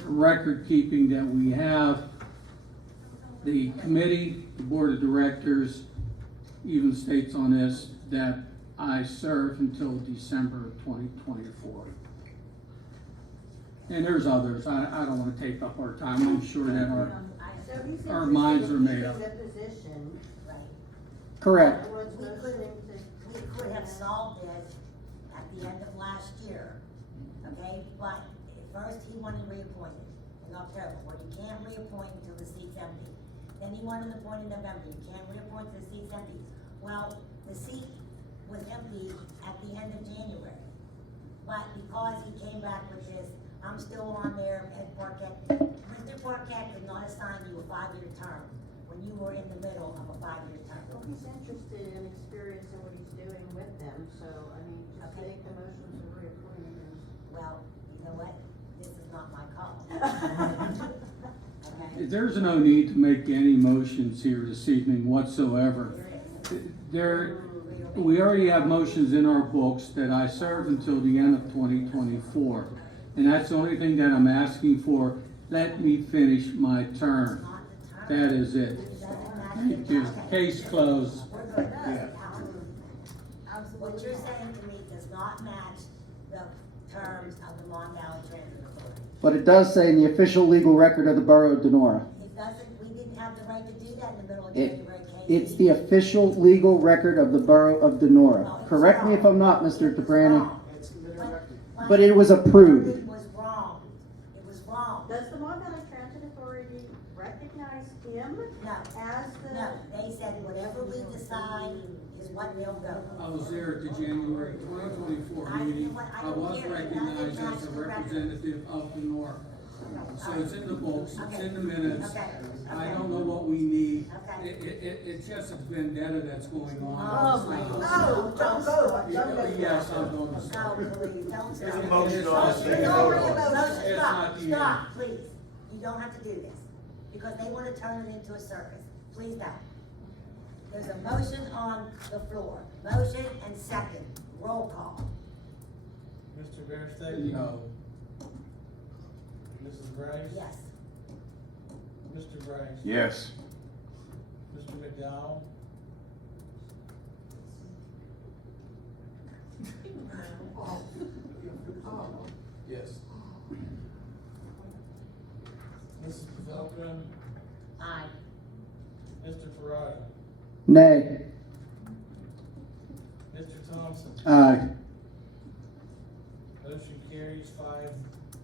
record keeping that we have. The committee, the board of directors, even states on this that I serve until December of 2024. And there's others. I don't want to take up our time. I'm sure that our minds are made up. Correct. We could have solved this at the end of last year, okay? But at first he wanted reappointed in October. Well, you can't reappoint until the seat's empty. Then he wanted to appoint in November. You can't reappoint till the seat's empty. Well, the seat was empty at the end of January. but because he came back with this, I'm still on there at Parquet. Mr. Parquet did not assign you a 5-year term when you were in the middle of a 5-year term. Well, he's interested in experiencing what he's doing with them, so, I mean, just Okay. make the motion to reappoint him. Well, you know what? This is not my call. Okay? There's no need to make any motions here this evening whatsoever. We already have motions in our books that I serve until the end of 2024. And that's the only thing that I'm asking for. Let me finish my term. That is it. Thank you. Case closed. We're good. Yeah. What you're saying to me does not match the terms of the Mon Valley Transit Authority. But it does say in the official legal record of the Borough of Donora. It doesn't, we didn't have the right to do that in the middle of It- January, Casey. It's the official legal record of the Borough of Donora. Correct me if I'm not, Mr. Toprani. It's a minute record. But it was approved. It was wrong. It was wrong. Does the Mon Valley Transit Authority recognize him No, as the? no, they said whatever we decide is what they'll go. I was there at the January 2024 meeting. I was recognized as a representative of Donora. So it's in the books, it's in the minutes. Okay. I don't know what we need. Okay. It's just a vendetta that's going on. Oh, my God. Don't go. Yes, I'm going to No, stop. please, don't There's a stop. motion on the table. No, It's stop, not the stop, end. please. You don't have to do this, because they want to turn it into a circus. Please don't. There's a motion on the floor. Motion and second. Roll call. Mr. Berestecky? No. Mrs. Brice? Yes. Mr. Brice? Yes. Mr. McDowell? Yes. Mrs. Pavelko? Aye. Mr. Perrotta? Nay. Mr. Thompson? Aye. Motion carries 5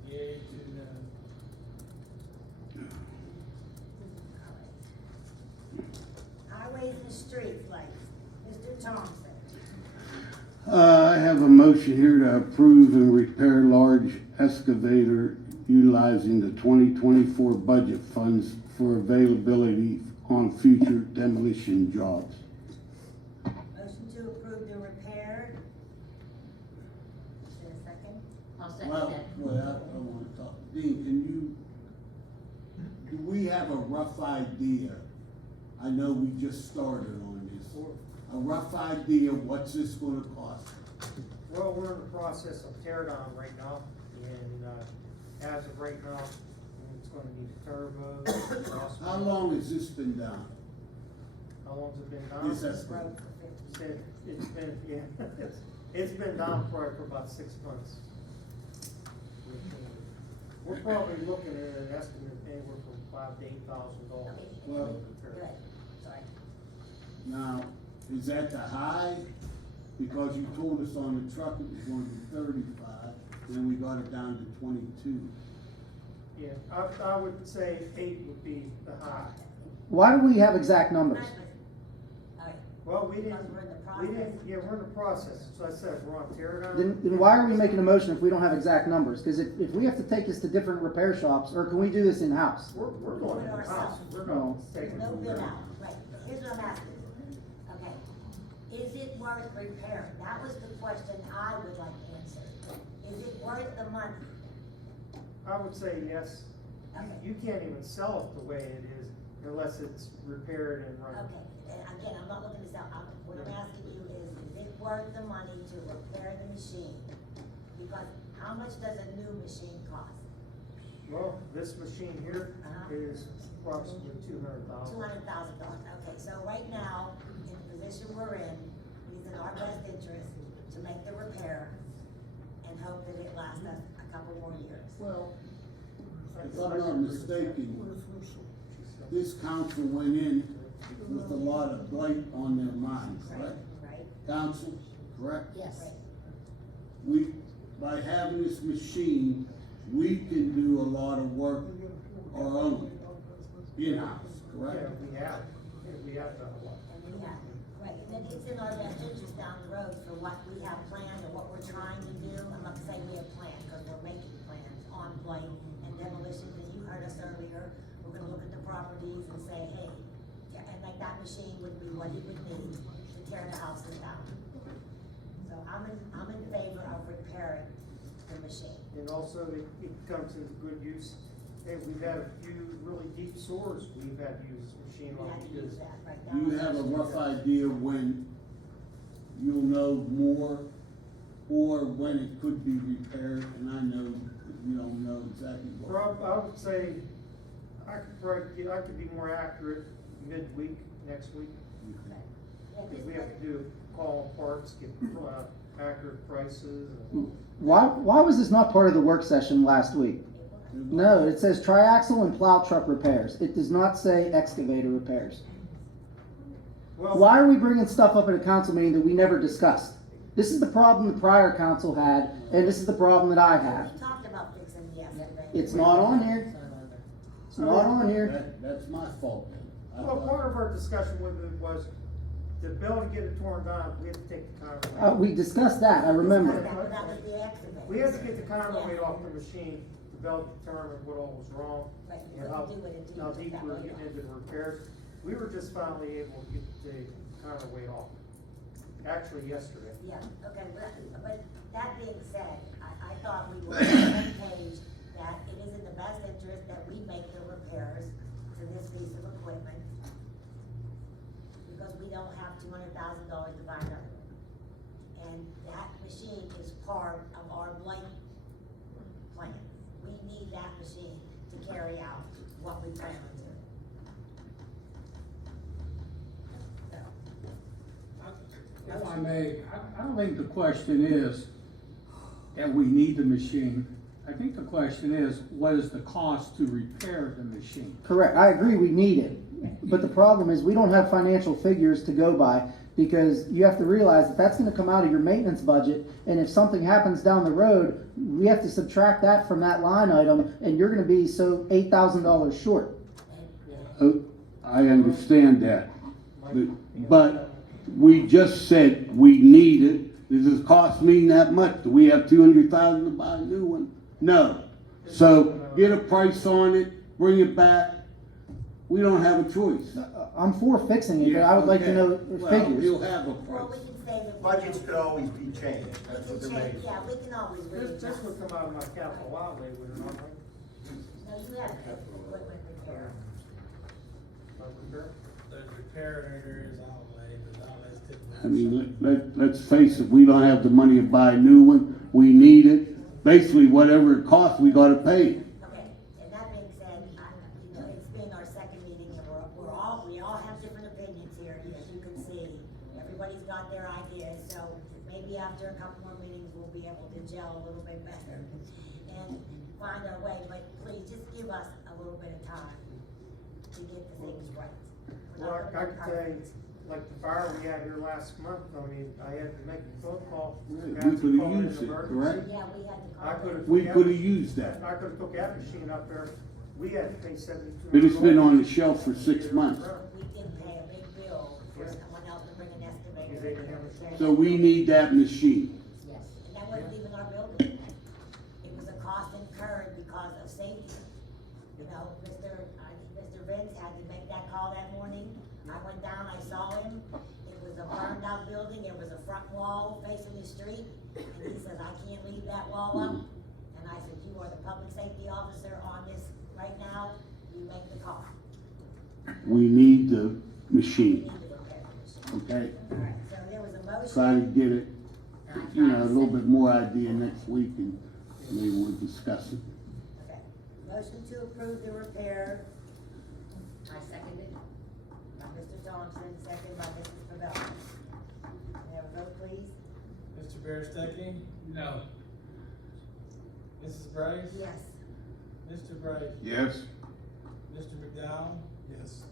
yea to no. Highways and streets, like Mr. Thompson. I have a motion here to approve and repair large excavator utilizing the 2024 budget funds for availability on future demolition jobs. Motion to approve the repair. Is there a second? I'll second Well, that. I want to talk. Dean, do we have a rough idea? I know we just started on this. A rough idea what's this gonna cost? Well, we're in the process of tear down right now, and, as of right now, it's gonna need a turbo. exhaust How pipe. long has this been down? How long's it been down? This has Road for 50. It's been, yeah, it's been down probably for about 6 months. We're probably looking at an estimate anywhere from $5,000 to $8,000. Okay, Well- good, sorry. Now, is that the high? Because you told us on the truck it was gonna be 35, then we got it down to 22. Yeah, I would say 8 would be the high. Why do we have exact numbers? All right, Well, we because didn't, we're in the we process. didn't, yeah, we're in the process, so I said, we're on tear down. Then why are we making a motion if we don't have exact numbers? Because if we have to take this to different repair shops, or can we do this in-house? We're going in the house, we're Oh. going to take There's it no from bid there. out, right, here's what I'm asking. Okay, is it worth repairing? That was the question I would like answered. Is it worth the money? I would say yes. Okay. You can't even sell it the way it is unless it's repaired and run. Okay, and again, I'm not looking to sell, what I'm asking you is it worth the money to repair the machine? Because how much does a new machine cost? Well, this machine here Uh-huh. is approximately $200,000. $200,000, okay, so right now, in the position we're in, it's in our best interest to make the repair and hope that it lasts us a couple more years. Well, if I'm not mistaken, this council went in with a lot of blight on their minds, correct? Right? Council, correct? Yes. We, by having this machine, we can do a lot of work our own, in-house, Yeah, correct? we have done a lot. And we have, right, and it's in our best interest down the road for what we have planned and what we're trying to do. I'm not saying we have planned, because we're making plans on blight and demolition, because you heard us earlier. We're gonna look at the properties and say, hey, and like that machine would be what he would need to tear the houses down. So I'm in favor of repairing the machine. And also, it comes into good use. Hey, we've had a few really deep sores, we've had to use this machine We on had to use that right Do now. you have a rough idea when you'll know more, or when it could be repaired? And I know you don't know exactly what. Rob, I would say, I could be more accurate midweek, next week. Because we have to do call parts, get, accurate prices. and- Why was this not part of the work session last week? No, it says triaxle and plow truck repairs. It does not say excavator repairs. Well, Why are we bringing stuff up at a council meeting that we never discussed? This is the problem the prior council had, and this is the problem that I have. We talked about fixing it yesterday. It's not on here. It's not on here. That's my fault then. I Well, thought- part of our discussion with it was, the bill to get it torn down, we had to take the counterweight. We discussed that, I remember. That was the excavator. We had to get the counterweight off the machine, the bill determined what all was wrong. Right, you And how, couldn't do it until you how took deep that we were weight getting off. into the repairs. We were just finally able to get the counterweight off, actually yesterday. Yeah, okay, but that being said, I thought we were on the same page that it is in the best interest that we make the repairs to this piece of equipment, because we don't have $200,000 to buy another one. And that machine is part of our blight plan. We need that machine to carry out what we plan on doing. So. If I may, I don't think the question is that we need the machine. I think the question is, what is the cost to repair the machine? Correct, I agree, we need it. But the problem is, we don't have financial figures to go by, because you have to realize that that's gonna come out of your maintenance budget, and if something happens down the road, we have to subtract that from that line item, and you're gonna be $8,000 short. I understand that, but we just said we need it. Does it cost me that much? Do we have 200,000 to buy a new one? No. So get a price on it, bring it back. We don't have a choice. I'm for fixing it, but I would like to know Well, figures. you'll have a Well, price. we can say that. Budgets could always be changed, We that's what can they're change, made for. yeah, we can always This readjust. would come out of my capital outlay, would it not, Mike? No, you have equipment repair. There's repair and there is outlay, but outlay's typically. I mean, let's face it, we don't have the money to buy a new one. We need it. Basically, whatever it costs, we gotta pay. Okay, and that being said, it's been our second meeting, and we all have different opinions here, as you can see. Everybody's got their ideas, so maybe after a couple more meetings, we'll be able to gel a little bit better and find our way, but please, just give us a little bit of time to get the things right. We're Well, not I gonna could tell you, perfect. like the fire we had here last month, I mean, I had to make a phone call. We Patsy could've called in used it, emergency. correct? Yeah, we had to call. I could've. We could've used that. I could've took that machine up there, we had to pay $7,200. But it's been on the shelf for 6 months. We did pay a big bill for someone else to bring an excavator. Yeah, they didn't have a- So we need that machine. Yes, and that wasn't even our building. It was a cost incurred because of safety. You know, Mr. Vince had to make that call that morning. I went down, I saw him. It was a burned out building. There was a front wall facing the street. And he says, I can't leave that wall up. And I said, you are the public safety officer on this right now. You make the call. We need the We machine, need to repair the machine. okay? All right, so there was a motion. Try to get it, and I you know, tried a to little second. bit more idea next week and maybe we'll discuss it. Okay, motion to approve the repair. I second it. By Mr. Thompson, second by Mrs. Pavelko. May I have a vote, please? Mr. Berestecky? No. Mrs. Brice? Yes. Mr. Brice? Yes. Mr. McDowell? Yes.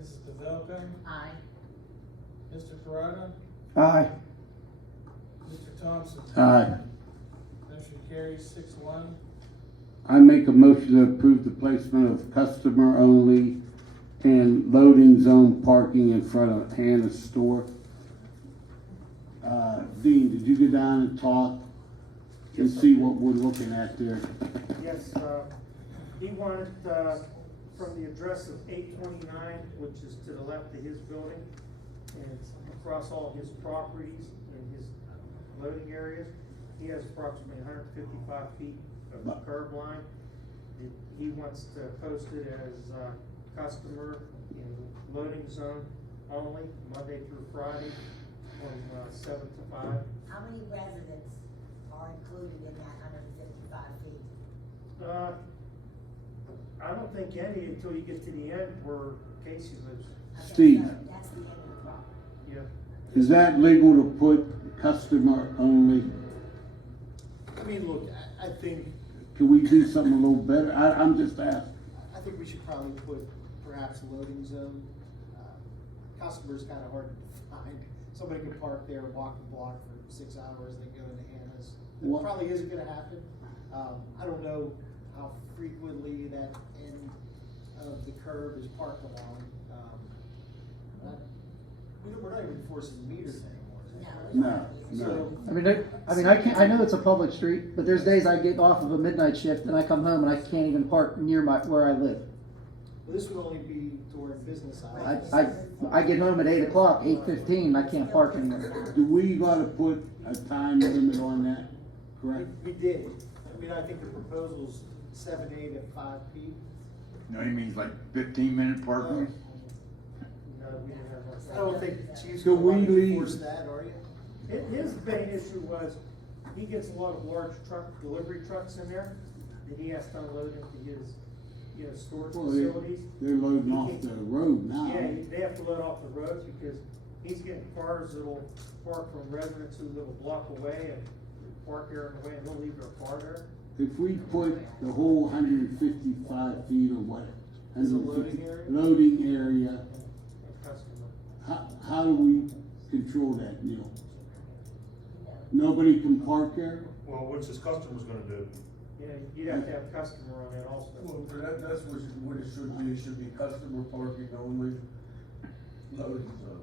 Mrs. Pavelka? Aye. Mr. Perrotta? Aye. Mr. Thompson? Aye. Motion carries 6-1. I make a motion to approve the placement of customer only and loading zone parking in front of Hannah's store. Dean, did you go down and talk and Yes, I see did. what we're looking at there? Yes, he wanted, from the address of 829, which is to the left of his building, and it's across all his properties and his loading areas. He has approximately 155 feet of curb line. He wants to post it as customer in loading zone only, Monday through Friday, from 7 to 5. How many residents are included in that 155 feet? I don't think any until you get to the end where Casey lives. Okay, Steve. so that's the end of the problem. Yeah. Is that legal to put customer only? I mean, look, I think, Can we do something a little better? I'm just asking. I think we should probably put perhaps a loading zone. Customer's kinda hard to find. Somebody can park there, walk the block for 6 hours, they go into Hannah's. It What- probably isn't gonna happen. I don't know how frequently that end of the curb is parked along. We're not even enforcing meters anymore. No, So, I know it's a public street, but there's days I get off of a midnight shift and I come home and I can't even park near where I live. this would only be during business hours. I get home at 8 o'clock, 8:15, I can't park anywhere. Do we gotta put a time limit on that, correct? We did. I mean, I think the proposal's 7A to 5P. No, he means like 15-minute parking? No, we didn't have that. I don't think Chief's So gonna we want to leave- enforce that, are you? His main issue was, he gets a lot of large delivery trucks in there, and he has to unload into his, storage Well, facilities. they're loading off the road now. Yeah, they have to load off the road because he's getting cars that'll park from residents who live a block away and park there in the way, and they'll leave their car there. If we put the whole 155 feet or what? As a 150 loading area? Loading area, A customer. how do we control that, Neal? Nobody can park there? Well, what's his customer's gonna do? Yeah, you'd have to have customer on that also. Well, that's what it should be. It should be customer parking only, loading zone.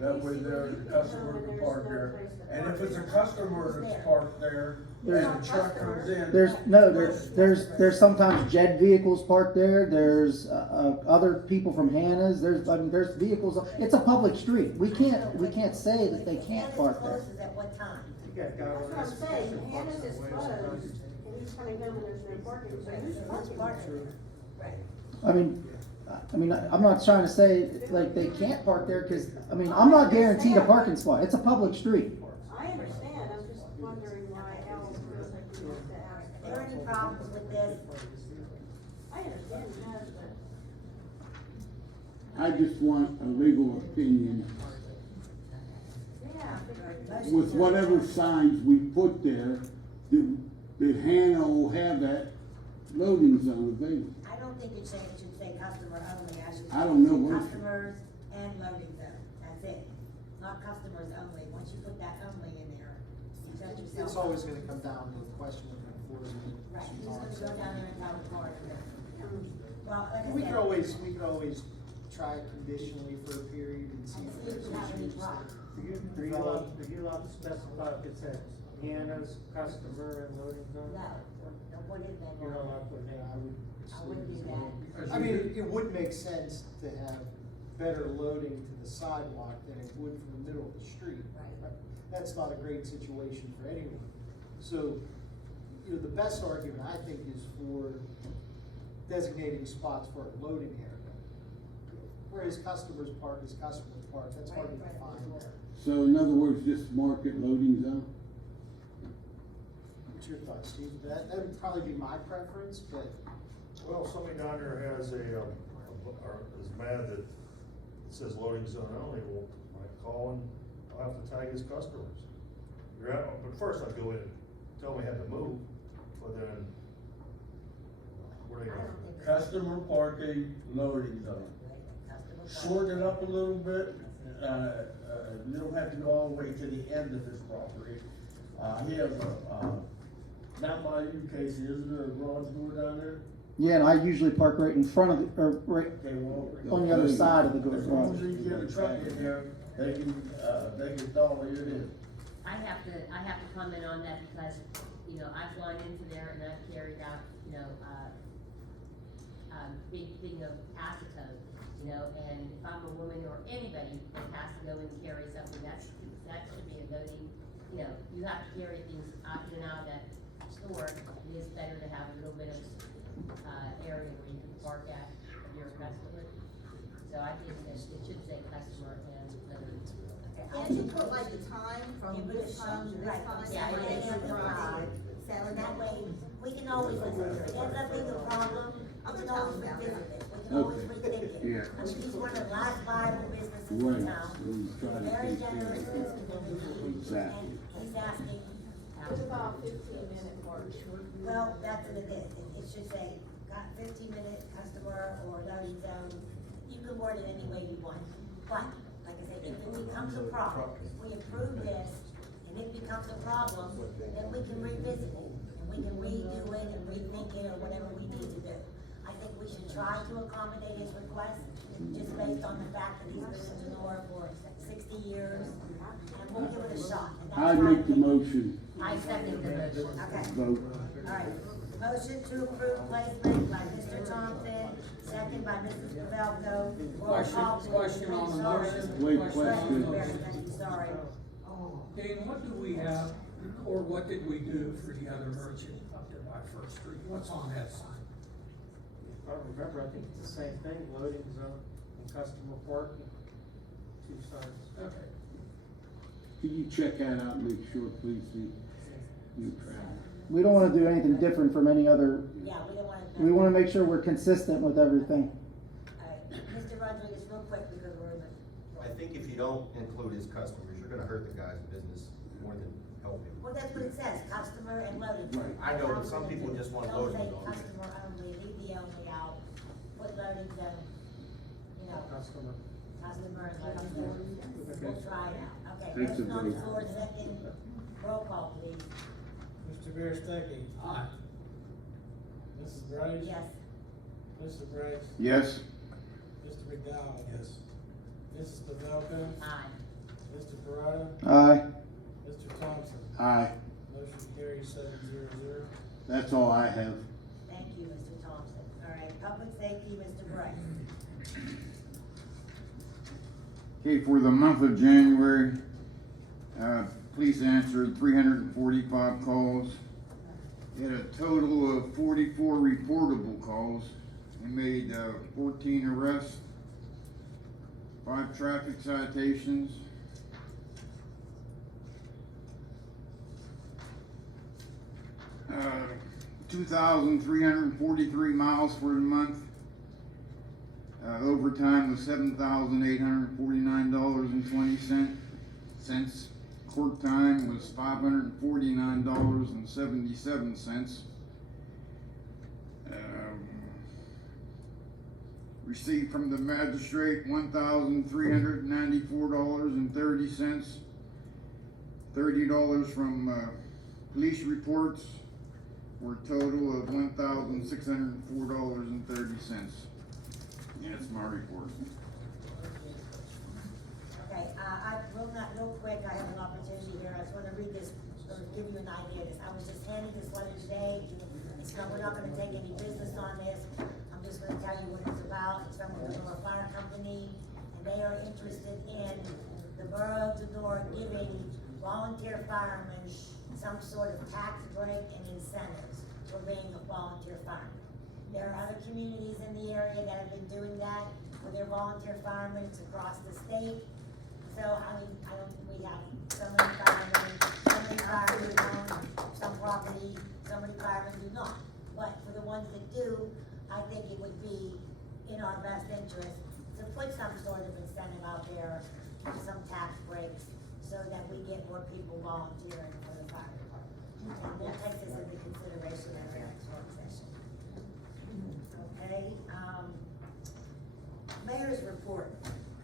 That way there, the customer can park there. And if it's a customer that's parked there, and a truck comes in. There's sometimes JED vehicles parked there, there's, other people from Hannah's, there's vehicles, it's a public street. We can't say that they can't park there. Closes at what time? You got a guy That's with what I'm his saying, fishing boats Hannah's and is ways closed, across. and he's gonna go when there's no parking, so who's parking? Right. I'm not trying to say like they can't park there, cause, I'm not guaranteed a parking spot, it's a public street. I understand, I'm just wondering why Al feels like he wants to ask. Are there any problems with this? I understand, yes, but, I just want a legal opinion yeah. with whatever signs we put there, that Hannah will have that loading zone available. I don't think it should say customer only, I don't know where- Customers and loading zone, that's it, not customers only, once you put that only in there, you shut yourself. It's always gonna come down to the question of enforcement. Right, who's gonna go down there and tell the car to well, like I We said, could always try it conditionally for a period and see if see there's if you have any issues. problems. Are you allowed to specify if it's a Hannah's customer and loading zone? No, don't put it in You're not there. allowed to put Yeah, name. I wouldn't do that. I mean, it would make sense to have better loading to the sidewalk than it would from the middle of the street. Right. That's not a great situation for anyone. So, the best argument, I think, is for designating spots for a loading area. Where his customers park, that's hard to define. So in other words, just mark it loading zone? What's your thoughts, Steve? That would probably be my preference, but. Well, somebody down there has or is mad that it says loading zone only, well, I call and I'll have to tag his customers. But first I'd go in and tell me I had to move, but then, what are they gonna? Customer parking, loading zone. Shorten it up a little bit, you don't have to go all the way to the end of his property. He has down by you, Casey, isn't there a garage door down there? Yeah, and I usually park right in front of the, or right Okay, well, on the other side of the as long as garage. you get a truck in there, they can dollar it in. I have to comment on that because, you know, I've gone into there and I've carried out, you know, big thing of acetone, you know, and if I'm a woman or anybody that has to go and carry something, that should be a voting, you know, you have to carry things out in and out of that store. It is better to have a little bit of, area where you can park at if you're a customer. So I think that it should say customer and voting. Can't you put like the time from this time to this time? Yeah, Like, yeah, yeah. and that way, we can always, if it ends up being a problem, we can always revisit it, we can always rethink it. Yeah. I mean, he's one of the last viable businesses in Right. town, We try to very take care generous of to his it. community, Exactly. and he's asking, What about 15-minute mark? well, that's what it is, it should say, got 15-minute customer or loading zone, you can word it any way you want, but, like I said, if it becomes a problem, if we approve this, and it becomes a problem, then we can revisit it, and we can redo it and rethink it, or whatever we need to do. I think we should try to accommodate his request, just based on the fact that he's been in Donora for 60 years, and we'll give it a shot. And that's I why make the motion, I second the motion. Okay. vote. All right, motion to approve placement by Mr. Thompson, second by Mrs. Pavelko. Roll call, please. Question on the Sorry. motion. Wait, Question on the question. motion. Sorry. Dean, what do we have, or what did we do for the other merchant up there by First Street? What's on that sign? If I remember, I think it's the same thing, loading zone and customer parking, 2 signs. Okay. Could you check that out and make sure, please, you travel? We don't wanna do anything different from any other, Yeah, we don't want to. we wanna make sure we're consistent with everything. All right, Mr. Rodriguez, real quick, because we're in the. I think if you don't include his customers, you're gonna hurt the guy's business more than help him. Well, that's what it says, customer and loading. zone. I know, but some people just want loading Don't zone. say customer only, leave the only out, put loading zone, you know, Customer. customer and loading zone. We'll try it out. Okay, Take the motion on the vote. floor, second, roll call, please. Mr. Berestecky. Aye. Mrs. Brice. Yes. Mr. Brice. Yes. Mr. McDowell. Yes. Mrs. Pavelko. Aye. Mr. Perrotta. Aye. Mr. Thompson. Aye, Motion carries 7-0. that's all I have. Thank you, Mr. Thompson. All right, public safety, Mr. Brice. Okay, for the month of January, police answered 345 calls. They had a total of 44 reportable calls. They made 14 arrests, 5 traffic citations. 2,343 miles for the month. Overtime was $7,849.20. Court time was $549.77. Received from the magistrate $1,394.30. $30 from police reports, for a total of $1,604.30. That's my report. Okay, I will not, real quick, I have an opportunity here, I just wanna read this, or give you an idea of this. I was just handing this letter today, it's not, we're not gonna take any business on this, I'm just gonna tell you what it's about. It's from the Donora Fire Company, and they are interested in the Borough of Donora giving volunteer firemen some sort of tax break and incentives for being a volunteer fireman. There are other communities in the area that have been doing that for their volunteer firemen across the state. So, I mean, we have so many firemen own some property, so many firemen do not. But for the ones that do, I think it would be in our best interest to put some sort of incentive out there, some tax breaks, so that we get more people volunteering for the fire department. And we'll take this into consideration at our next work session. Okay, mayor's report.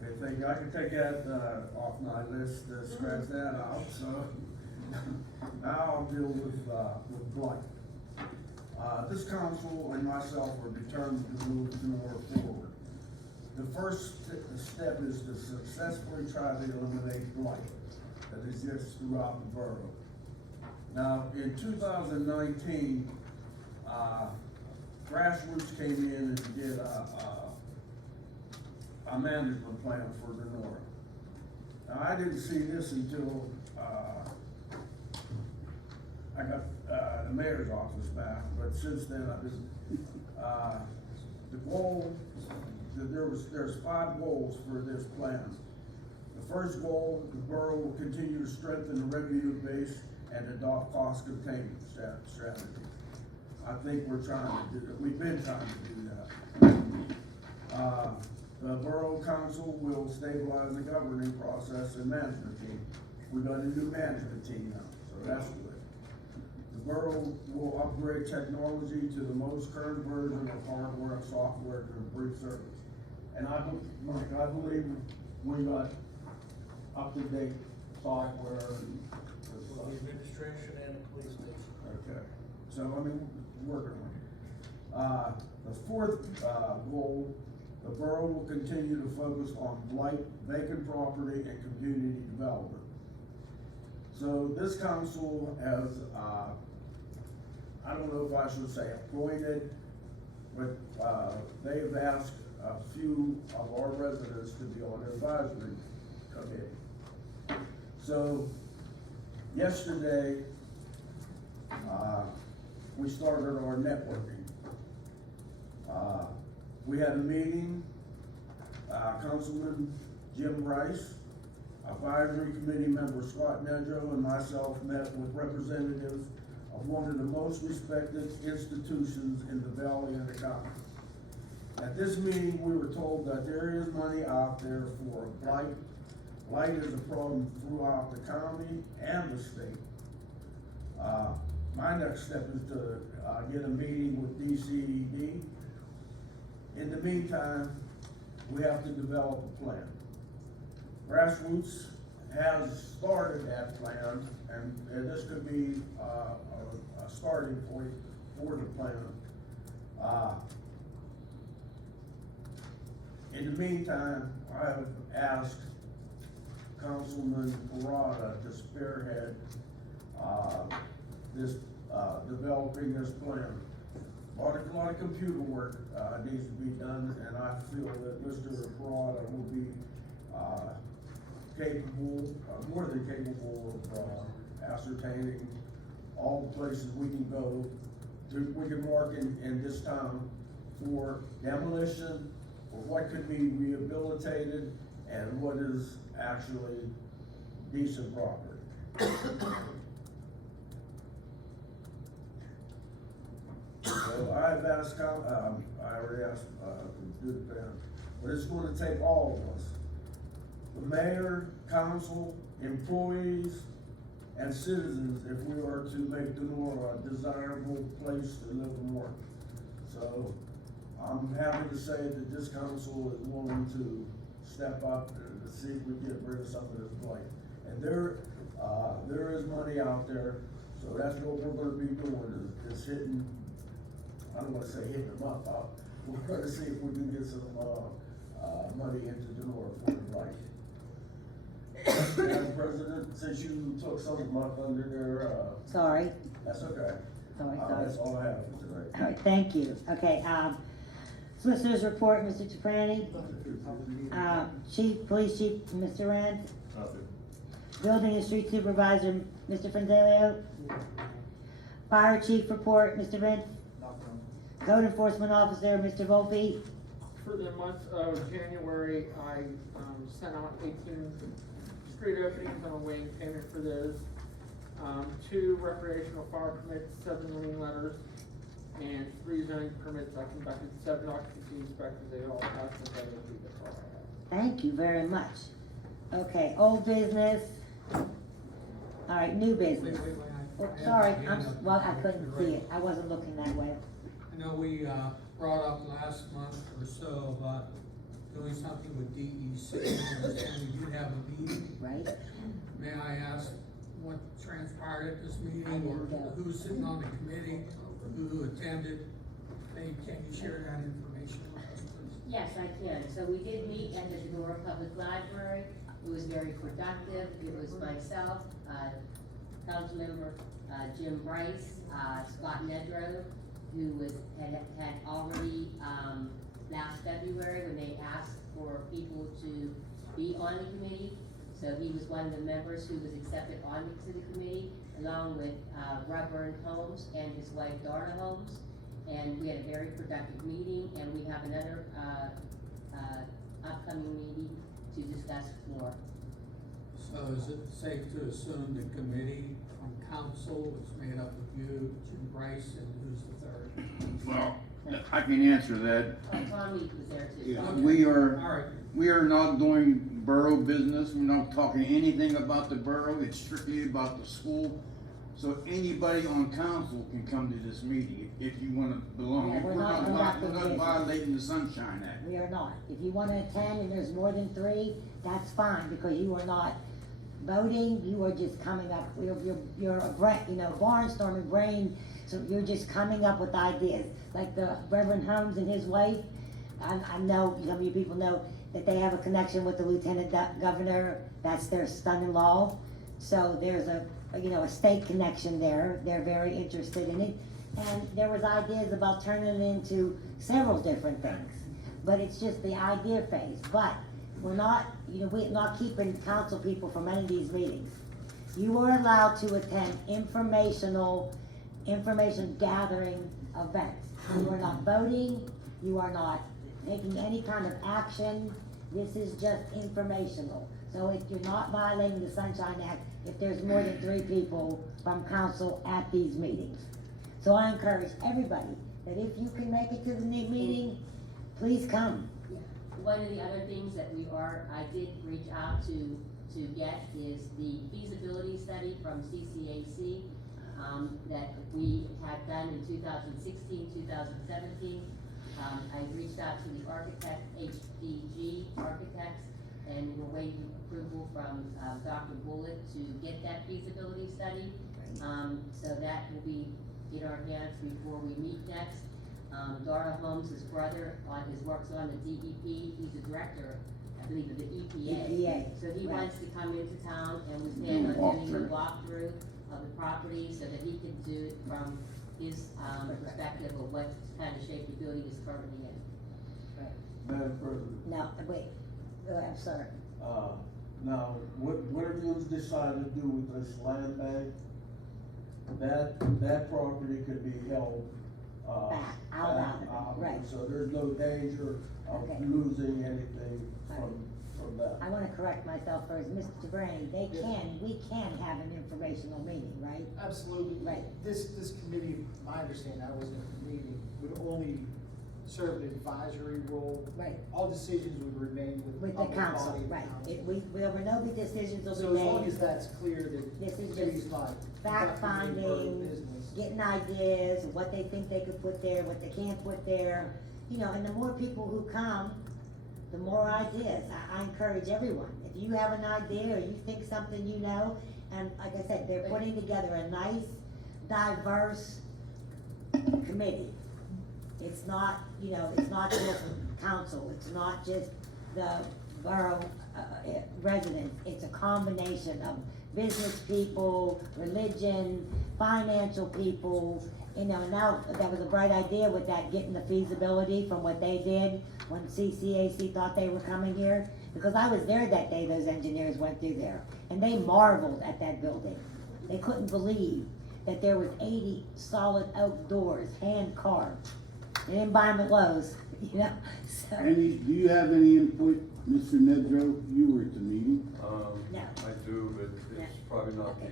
Okay, thank you. I can take that, off my list, scratch that out, so. Now I'll deal with blight. This council and myself are determined to move Donora forward. The first step is to successfully try to eliminate blight. that exists throughout the borough. Now, in 2019, Grassroots came in and did a management plan for Donora. Now, I didn't see this until, I got, the mayor's office back, but since then, I've been, the goal, there's 5 goals for this plan. The first goal, the borough will continue to strengthen the revenue base and adopt cost containment strategy. I think we're trying to do that. We've been trying to do that. The Borough Council will stabilize the governing process and management team. We've got a new management team now, so that's good. The borough will upgrade technology to the most current version of hardware and software to improve service. And Mike, I believe we got up-to-date software and For the administration and the police station. okay, so I mean, working on it. The fourth goal, the borough will continue to focus on blight, vacant property, and community development. So this council has, I don't know if I should say appointed, but they've asked a few of our residents to be on the advisory committee. So yesterday, we started our networking. We had a meeting, Councilman Jim Brice, advisory committee member Scott Nedrow, and myself met with representatives of one of the most respected institutions in the valley and the county. At this meeting, we were told that there is money out there for blight. Blight is a problem throughout the county and the state. My next step is to get a meeting with DCED. In the meantime, we have to develop a plan. Grassroots has started that plan, and this could be a starting point for the plan. In the meantime, I have asked Councilman Perrotta to spearhead developing this plan. A lot of computer work needs to be done, and I feel that Mr. Perrotta will be capable, more than capable of ascertaining all the places we can go, we can mark in this town for demolition, or what could be rehabilitated, and what is actually decent property. So I've asked, I already asked to do the plan, but it's going to take all of us. The mayor, council, employees, and citizens, if we are to make Donora a desirable place to live and work. So I'm happy to say that this council is willing to step up to see if we can get rid of some of this blight. And there is money out there, so that's what we're gonna be doing, is hitting, I don't wanna say hitting them up, we're gonna see if we can get some, money into Donora for the blight. Madam President, since you took some of my thunder there, Sorry. that's okay. Sorry. That's all I have for tonight. All right, thank you. Okay, Solicitor's report, Mr. Toprani. Police Chief, Mr. Rands. Building and Street Supervisor, Mr. Fronzaglio. Fire Chief report, Mr. Vince. Code Enforcement Officer, Mr. Volpe. For the month of January, I sent out 18 street openings. I'm awaiting payment for those. 2 recreational fire permits, 7 marine letters, and 3 zoning permits. I conducted 7 occupancy inspections. They all passed, and that would be the all I have. Thank you very much. Okay, old business. All right, new business. Oh, sorry, I couldn't see it. I wasn't looking that way. I know we brought up last month or so about doing something with DEC, and we did have a meeting. Right. May I ask what transpired at this meeting, or who's sitting on the committee, who attended? Can you share that information with us, please? Yes, I can. So we did meet at the Donora Public Library. It was very productive. It was myself, Councilmember Jim Brice, Scott Nedrow, who had already, last February when they asked for people to be on the committee. So he was one of the members who was accepted onto the committee, along with Reverend Holmes and his wife Dora Holmes. And we had a very productive meeting, and we have another upcoming meeting to discuss more. So is it safe to assume the committee from council is made up of you, Jim Brice, and who's the third? Well, I can answer that. Tommy was there too. Yeah, Okay. we are not doing borough business. We're not talking anything about the borough. It's strictly about the school. So anybody on council can come to this meeting if you wanna belong. Yeah, we're not conducting We're not business. violating the Sunshine Act. We are not. If you wanna attend and there's more than 3, that's fine, because you are not voting, you are just coming up, you're a barnstorming brain, so you're just coming up with ideas. Like the Reverend Holmes and his wife, I know, some of you people know that they have a connection with the Lieutenant Governor, that's their son-in-law. So there's a state connection there, they're very interested in it. And there was ideas about turning it into several different things, but it's just the idea phase. But we're not, we're not keeping council people from any of these meetings. You are allowed to attend information gathering events. You are not voting, you are not taking any kind of action, this is just informational. So if you're not violating the Sunshine Act, if there's more than 3 people from council at these meetings. So I encourage everybody that if you can make it to the meeting, please come. Yeah. One of the other things that I did reach out to get is the feasibility study from CCAC, that we had done in 2016, 2017. I reached out to the architect, HPG Architects, and we're waiting approval from Dr. Bullitt to get that feasibility study. So that will be in our hands before we meet next. Dora Holmes, his brother, works on the DEP. He's the director, I believe, of the EPA. So he wants to come into town, and we plan on doing a walkthrough of the property so that he can do it from his perspective of what kind of shape the building is currently in. Madam President. No, wait, I'm sorry. Now, whatever you decide to do with this land bank, that property could be held, Back, out, right. So there's no danger of Okay. losing anything from that. I wanna correct myself first, Mr. Toprani, we can have an informational meeting, right? Absolutely. Right. This committee, my understanding, I wasn't at the meeting, would only serve an advisory role. Right. All decisions would remain with With the public council, body of the right. council. There were no big decisions will be So as long made. as that's clear that This the is committee's just not fact conducting any further finding, business. getting ideas, what they think they could put there, what they can't put there. And the more people who come, the more ideas. I encourage everyone. If you have an idea or you think something and like I said, they're putting together a nice, diverse committee. It's not, it's not just council, it's not just the borough residents. It's a combination of business people, religion, financial people, and now that was a bright idea with that, getting the feasibility from what they did when CCAC thought they were coming here. Because I was there that day those engineers went through there, and they marveled at that building. They couldn't believe that there was 80 solid oak doors, hand carved. They didn't buy them at Lowe's, so. Do you have any input, Mr. Nedrow? You were at the meeting. No. I do, but it's probably not Okay.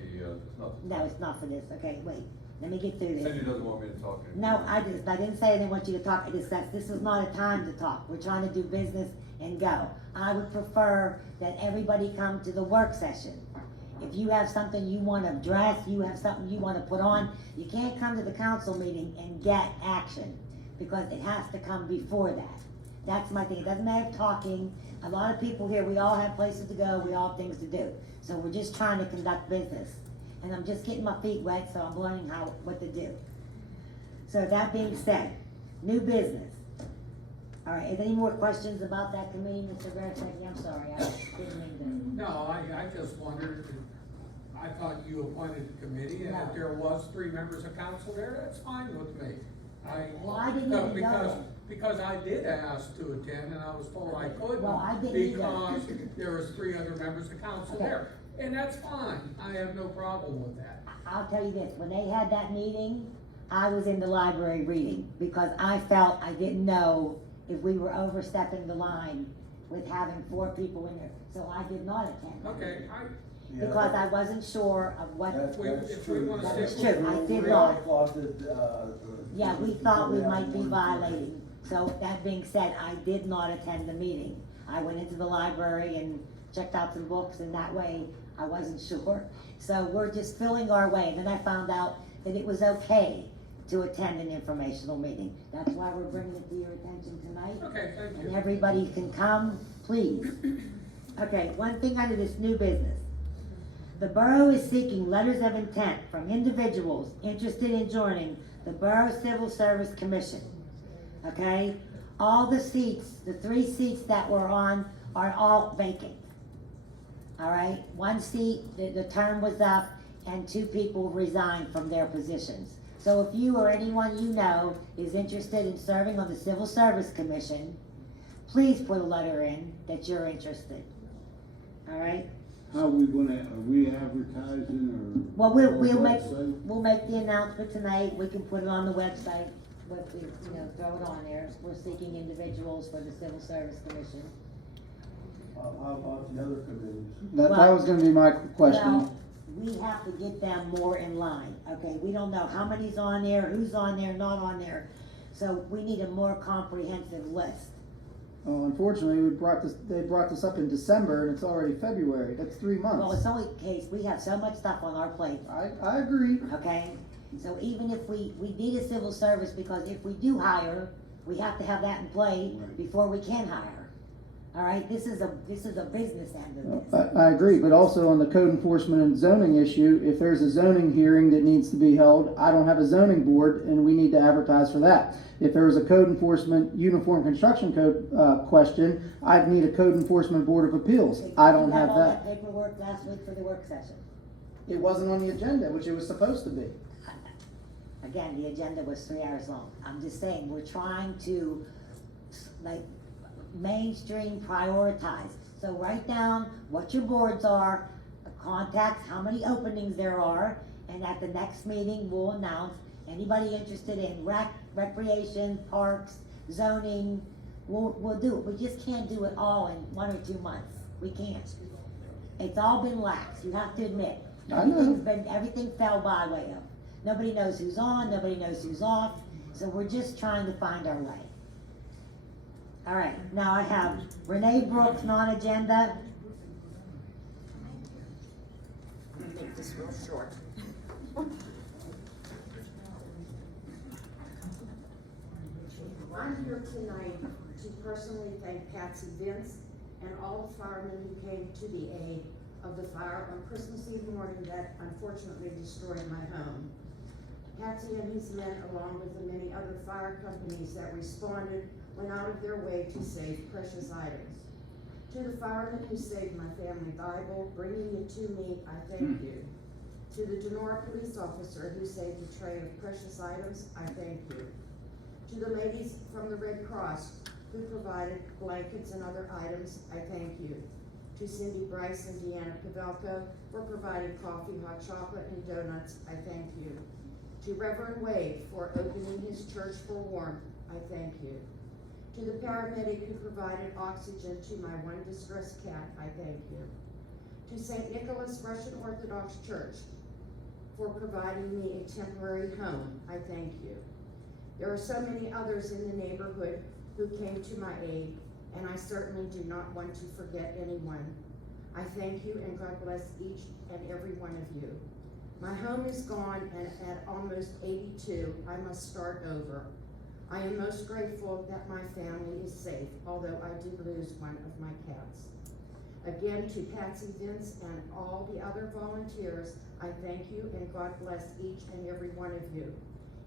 not. No, it's not for this, okay, wait, let me get through this. Cindy doesn't want me to talk No, anymore. I didn't say I didn't want you to talk, this is not a time to talk, we're trying to do business and go. I would prefer that everybody come to the work session. If you have something you wanna address, you have something you wanna put on, you can't come to the council meeting and get action, because it has to come before that. That's my thing, it doesn't matter talking, a lot of people here, we all have places to go, we all have things to do. So we're just trying to conduct business. And I'm just getting my feet wet, so I'm learning what to do. So that being said, new business. All right, is there any more questions about that committee, Mr. Berestecky? I'm sorry, I didn't mean No, I just wondered, I thought you appointed the committee, and if there was 3 members of council there, that's fine with me. Well, I didn't even know. Because I did ask to attend, and I was told I couldn't. Well, I didn't either. Because there was 3 other members of council Okay. there, and that's fine, I have no problem with that. I'll tell you this, when they had that meeting, I was in the library reading, because I felt I didn't know if we were overstepping the line with having 4 people in there, so I did not attend. Okay, Because I wasn't sure of what. If we wanna That stick is with- true, I did We all not. thought that, Yeah, we thought we probably might have be one. violating, so that being said, I did not attend the meeting. I went into the library and checked out some books, and that way, I wasn't sure. So we're just filling our way, and then I found out that it was okay to attend an informational meeting. That's why we're bringing it to your attention tonight. Okay, thank you. And everybody can come, please. Okay, one thing under this new business. The borough is seeking letters of intent from individuals interested in joining the Borough Civil Service Commission. Okay? All the seats, the 3 seats that we're on are all vacant. All right? 1 seat, the term was up, and 2 people resigned from their positions. So if you or anyone you know is interested in serving on the Civil Service Commission, please put a letter in that you're interested. All right? How are we advertising or? Well, we'll on make, website? we'll make the announcement tonight, we can put it on the website, throw it on there. We're seeking individuals for the Civil Service Commission. How about the other committees? That was gonna be my question. Well, we have to get them more in line, okay? We don't know how many's on there, who's on there, not on there. So we need a more comprehensive list. Well, unfortunately, they brought this up in December and it's already February. That's 3 months. Well, it's only a case, we have so much stuff on our plate. I agree. Okay, so even if we need a civil service, because if we do hire, we have to have that in play before we can hire. All right, this is a business end of this. I agree, but also on the code enforcement and zoning issue, if there's a zoning hearing that needs to be held, I don't have a zoning board and we need to advertise for that. If there was a code enforcement, uniform construction code, question, I'd need a code enforcement board of appeals. I don't have all that. paperwork last week for the work session. It wasn't on the agenda, which it was supposed to be. Again, the agenda was 3 hours long. I'm just saying, we're trying to, mainstream prioritize. So write down what your boards are, contacts, how many openings there are, and at the next meeting, we'll announce anybody interested in recreation, parks, zoning, we'll do it. We just can't do it all in 1 or 2 months. We can't. It's all been lax, you have to admit. I know. Everything fell by way of. Nobody knows who's on, nobody knows who's off, so we're just trying to find our way. All right, now I have Renee Brooks, non-agenda. I'm gonna make this real short. I'm here tonight to personally thank Patsy Vince and all the firemen who came to the aid of the fire on Christmas Eve morning that unfortunately destroyed my home. Patsy and his men, along with the many other fire companies that responded, went out of their way to save precious items. To the firemen who saved my family Bible, bringing it to me, I thank you. To the Donora police officer who saved a tray of precious items, I thank you. To the ladies from the Red Cross who provided blankets and other items, I thank you. To Cindy, Brice, and DeAnne Pavelko for providing coffee, hot chocolate, and donuts, I thank you. To Reverend Wade for opening his church for warmth, I thank you. To the paramedic who provided oxygen to my one distressed cat, I thank you. To St. Nicholas Russian Orthodox Church for providing me a temporary home, I thank you. There are so many others in the neighborhood who came to my aid, and I certainly do not want to forget anyone. I thank you, and God bless each and every one of you. My home is gone, and at almost 82, I must start over. I am most grateful that my family is safe, although I did lose one of my cats. Again, to Patsy Vince and all the other volunteers, I thank you, and God bless each and every one of you.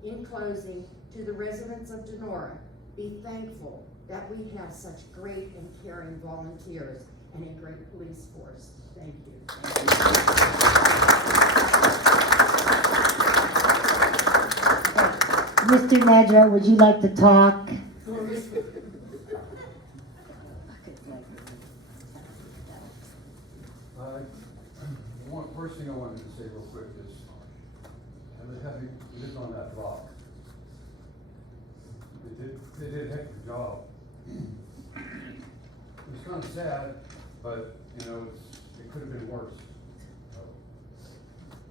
In closing, to the residents of Donora, be thankful that we have such great and caring volunteers and a great police force. Thank you. Mr. Nedra, would you like to talk? First thing I wanted to say real quick is, I was having, lived on that block. They did a heck of a job. It was kind of sad, but, you know, it could have been worse.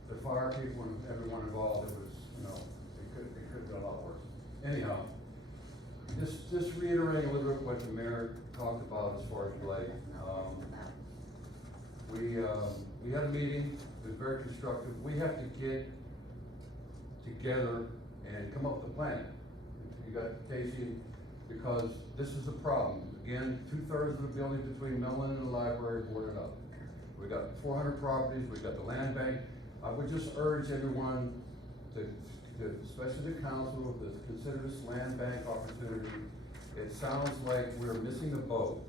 The fire people and everyone involved, it was, you know, it could have been a lot worse. Anyhow, just reiterating a little bit what the mayor talked about as far as Blake. We had a meeting, it was very constructive. We have to get together and come up with a plan. You got Casey, because this is a problem. Again, 2/3 of the building between Mellon and the library boarded up. We got 400 properties, we got the land bank. I would just urge everyone to especially the council, to consider this land bank opportunity. It sounds like we're missing the boat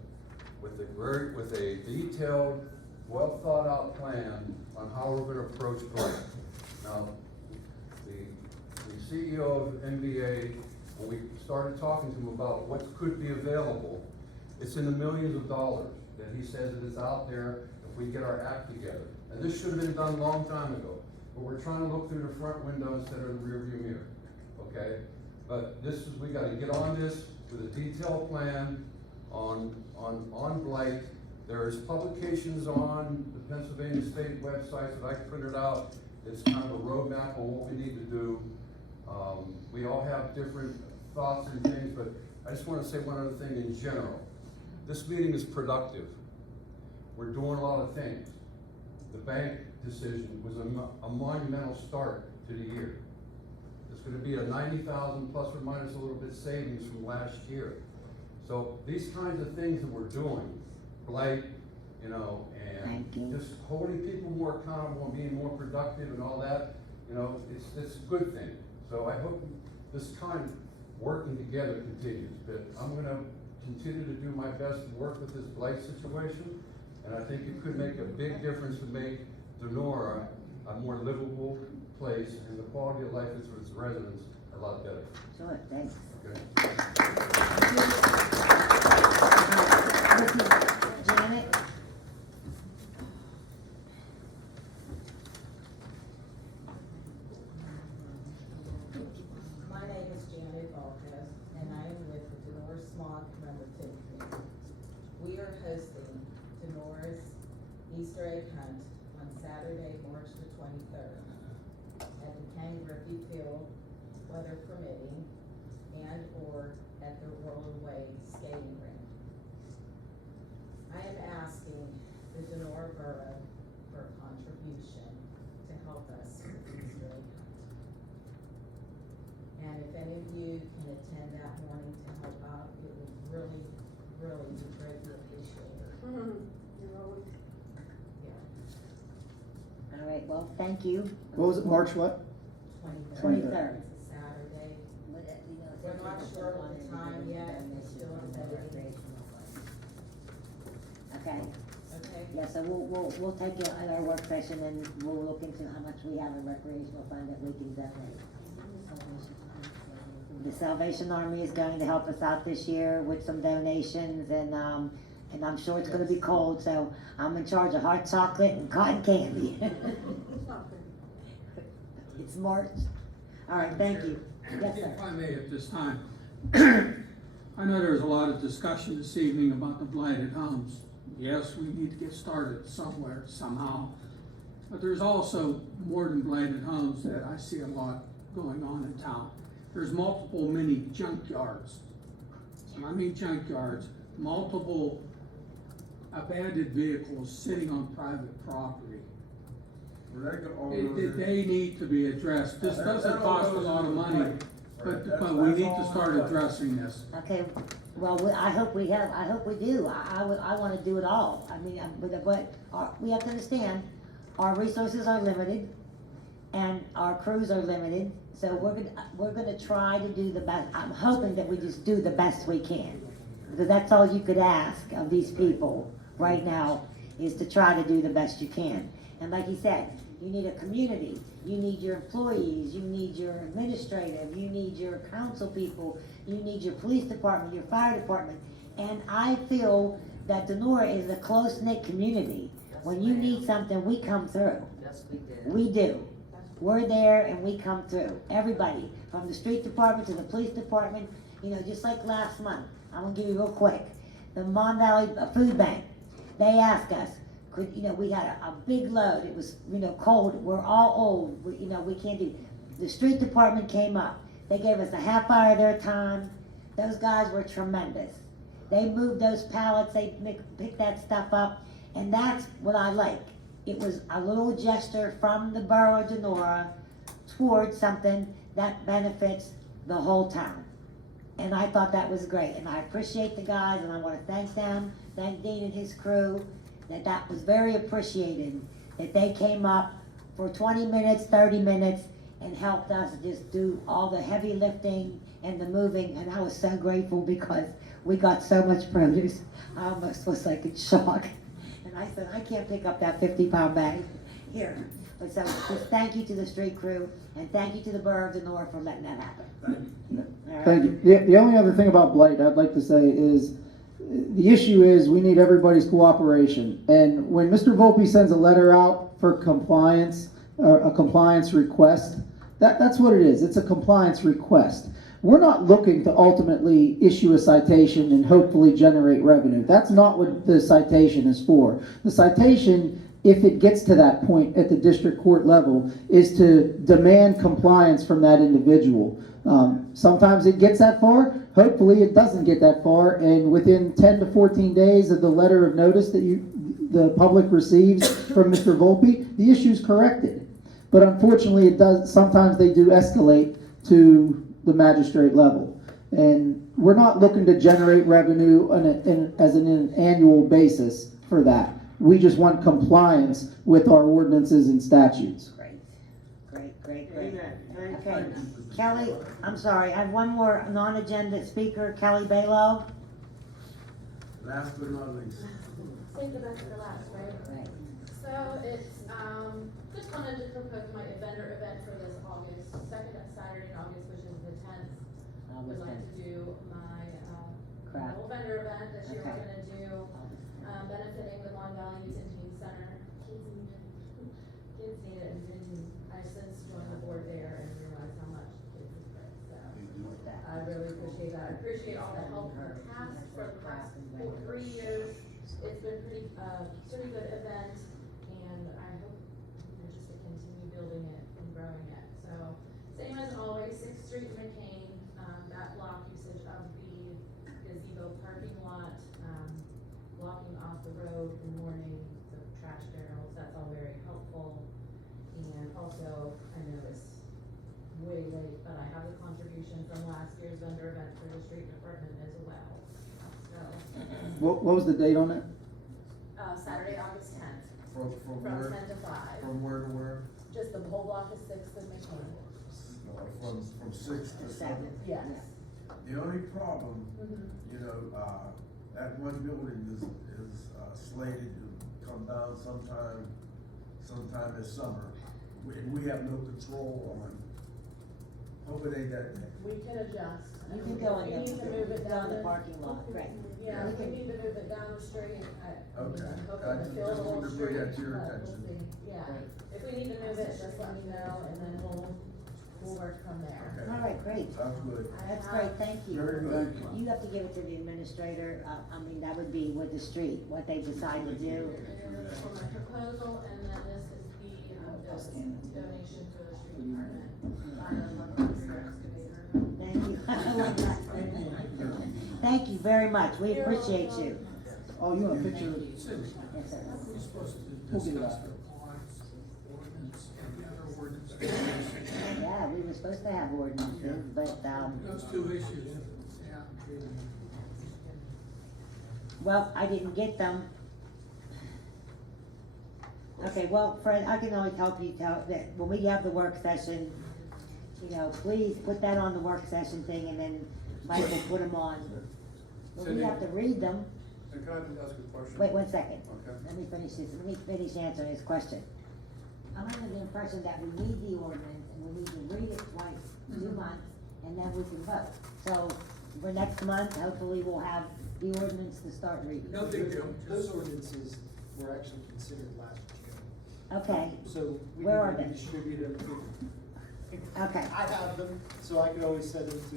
with a detailed, well thought out plan on how we're gonna approach Blake. Now, the CEO of NBA, when we started talking to him about what could be available, it's in the millions of dollars that he says it is out there if we get our act together. And this should have been done a long time ago, but we're trying to look through the front window instead of the rear view mirror, okay? But we gotta get on this with a detailed plan on Blake. There's publications on the Pennsylvania State website that I printed out. It's kind of a roadmap on what we need to do. We all have different thoughts and things, but I just want to say one other thing in general. This meeting is productive. We're doing a lot of things. The bank decision was a monumental start to the year. It's going to be a 90,000 plus or minus a little bit savings from last year. So these kinds of things that we're doing, Blake, you know, and just holding people more accountable and being more productive and all that, you know, it's a good thing. So I hope this kind of working together continues, but I'm gonna continue to do my best to work with this Blake situation, and I think it could make a big difference to make Donora a more livable place and the quality of life for its residents a lot better. Sure, thanks. Okay. Janet? My name is Janet Volpe, and I am with the Donora Smog Remington Committee. We are hosting Donora's Easter egg hunt on Saturday, March the 23rd at the Ken Griffey Field, weather permitting, and or at the Rollaway skating rink. I am asking the Donora Borough for a contribution to help us with the Easter egg hunt. And if any of you can attend that morning to help out, it would really, really be greatly appreciated. All right, well, thank you. What was it, March what? 23rd. It's a Saturday. We're not sure of the time yet, we're still in setting. Okay. Okay? Yeah, so we'll take it at our work session and we'll look into how much we have in recreational fund that we can donate. The Salvation Army is going to help us out this year with some donations and I'm sure it's gonna be cold, so I'm in charge of hot chocolate and cotton candy. It's March. All right, thank you. Yes, sir. If I may at this time, I know there's a lot of discussion this evening about the blighted homes. Yes, we need to get started somewhere, somehow. But there's also more than blighted homes that I see a lot going on in town. There's multiple mini junkyards. When I mean junkyards, multiple abandoned vehicles sitting on private property. They need to be addressed. This doesn't cost a lot of money, but we need to start addressing this. Okay, well, I hope we do. I wanna do it all. I mean, we have to understand, our resources are limited and our crews are limited. So we're gonna try to do the best. I'm hoping that we just do the best we can. Because that's all you could ask of these people right now, is to try to do the best you can. And like he said, you need a community, you need your employees, you need your administrative, you need your council people, you need your police department, your fire department. And I feel that Donora is a close-knit community. When you need something, we come through. Yes, we did. We do. We're there and we come through. Everybody, from the street department to the police department, you know, just like last month. I'm gonna give you real quick. The Mon Valley Food Bank, they asked us, could, you know, we had a big load. It was, you know, cold. We're all old. We, you know, we can't do. The street department came up. They gave us a half hour of their time. Those guys were tremendous. They moved those pallets. They picked that stuff up. And that's what I like. It was a little gesture from the borough of Donora towards something that benefits the whole town. And I thought that was great. And I appreciate the guys, and I want to thank them, thank Dean and his crew, that was very appreciated, that they came up for 20 minutes, 30 minutes, and helped us just do all the heavy lifting and the moving. And I was so grateful because we got so much produce. I almost was like in shock. And I said, I can't pick up that 50-pound bag here. But so just thank you to the street crew, and thank you to the borough of Donora for letting that happen. All right. Thank you. The only other thing about blight I'd like to say is, the issue is we need everybody's cooperation. And when Mr. Volpe sends a letter out for compliance, or a compliance request, that's what it is. It's a compliance request. We're not looking to ultimately issue a citation and hopefully generate revenue. That's not what the citation is for. The citation, if it gets to that point at the district court level, is to demand compliance from that individual. Sometimes it gets that far. Hopefully it doesn't get that far, and within 10 to 14 days of the letter of notice that the public receives from Mr. Volpe, the issue is corrected. But unfortunately, it does. Sometimes they do escalate to the magistrate level, and we're not looking to generate revenue as an annual basis for that. We just want compliance with our ordinances and statutes. Great. Okay, Kelly, I'm sorry, I have one more non-agenda speaker, Kelly Balo. Last but not least. Save the best for last, right? So it's, just wanted to propose my vendor event for this August, second Saturday in August, which is the 10th. I would like to do my, little vendor event this year. We're gonna do, benefiting the Mon Valley Youth and Teen Center. Kids need it, and I since joined the board there and realized how much kids need it, so. I really appreciate that. I appreciate all the help for the past 3 years. It's been pretty good event, and I hope, just to continue building it and growing it. So, same as always, 6th Street and McCain, that block usage of the gazebo parking lot, blocking off the road in the morning, the trash barrels, that's all very helpful. And also, I know it's way late, but I have the contribution from last year's vendor event for the street department as well. So, What was the date on it? Saturday, August 10th. From From where? 10 to 5. From where to where? Just the whole block is 6th and McCain. From 6 to 7? Yes. The only problem, Mhm. you know, that one building is slated to come down sometime this summer. And we have no control on, hope it ain't that day. We can adjust. You can go in We there. need to move it down the parking lot, right. Yeah, We we can- need to move it down the street. Okay. I'm hoping I to just fill the whole wanted to street. bring that to your but we'll attention. see. Yeah, if we need to move it, just let me know, and then we'll work from there. Okay. All right, great. Sounds good. That's great, thank you. Very good. You have to give it to the administrator, I mean, that would be with the street, what they decide to do. For my proposal, and then this is the donation to the street department. I love the excavator. Thank you. I love that. Thank you very much, we appreciate you. Oh, you want a picture? Yes, sir. We're supposed to We'll get it discuss out. the bonds, ordinance, and the other ordinance. Yeah, we were supposed to have ordinances, but, Those two issues, yeah. well, I didn't get them. Okay, well, Fred, I can only help you tell that when we have the work session, you know, please put that on the work session thing, and then Mike will put them on but we Cindy? have to read them. Can I ask a question? Wait 1 second. Okay. Let me finish answering his question. I'm under the impression that we need the ordinance and we need to read it twice, 2 months, and then we can vote. So for next month, hopefully we'll have the ordinance to start reading. No big deal. Those ordinances were actually considered last June. Okay. So we Where are need to they? distribute them. Okay. I have them, so I could always send them to,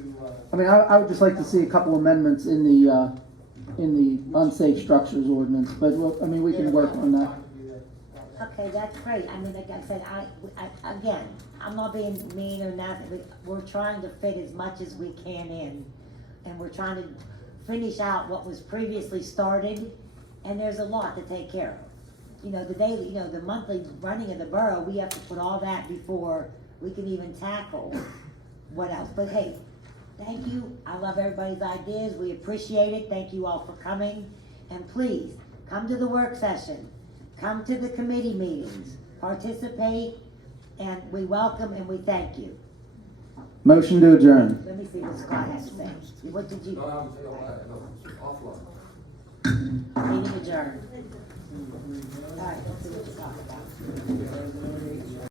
I mean, I would just like to see a couple amendments in the unsafe structures ordinance, but, I mean, we can work on that. Okay, that's great. I mean, like I said, again, I'm not being mean or nothing. We're trying to fit as much as we can in. And we're trying to finish out what was previously started. And there's a lot to take care of. You know, the monthly running of the borough, we have to put all that before we can even tackle what else. But hey, thank you. I love everybody's ideas. We appreciate it. Thank you all for coming. And please, come to the work session. Come to the committee meetings. Participate. And we welcome and we thank you. Motion to adjourn. Let me see what Scott has to say. What did you? No, I would say all that, no, offline. Meeting adjourned. All right, let's see what you talk about.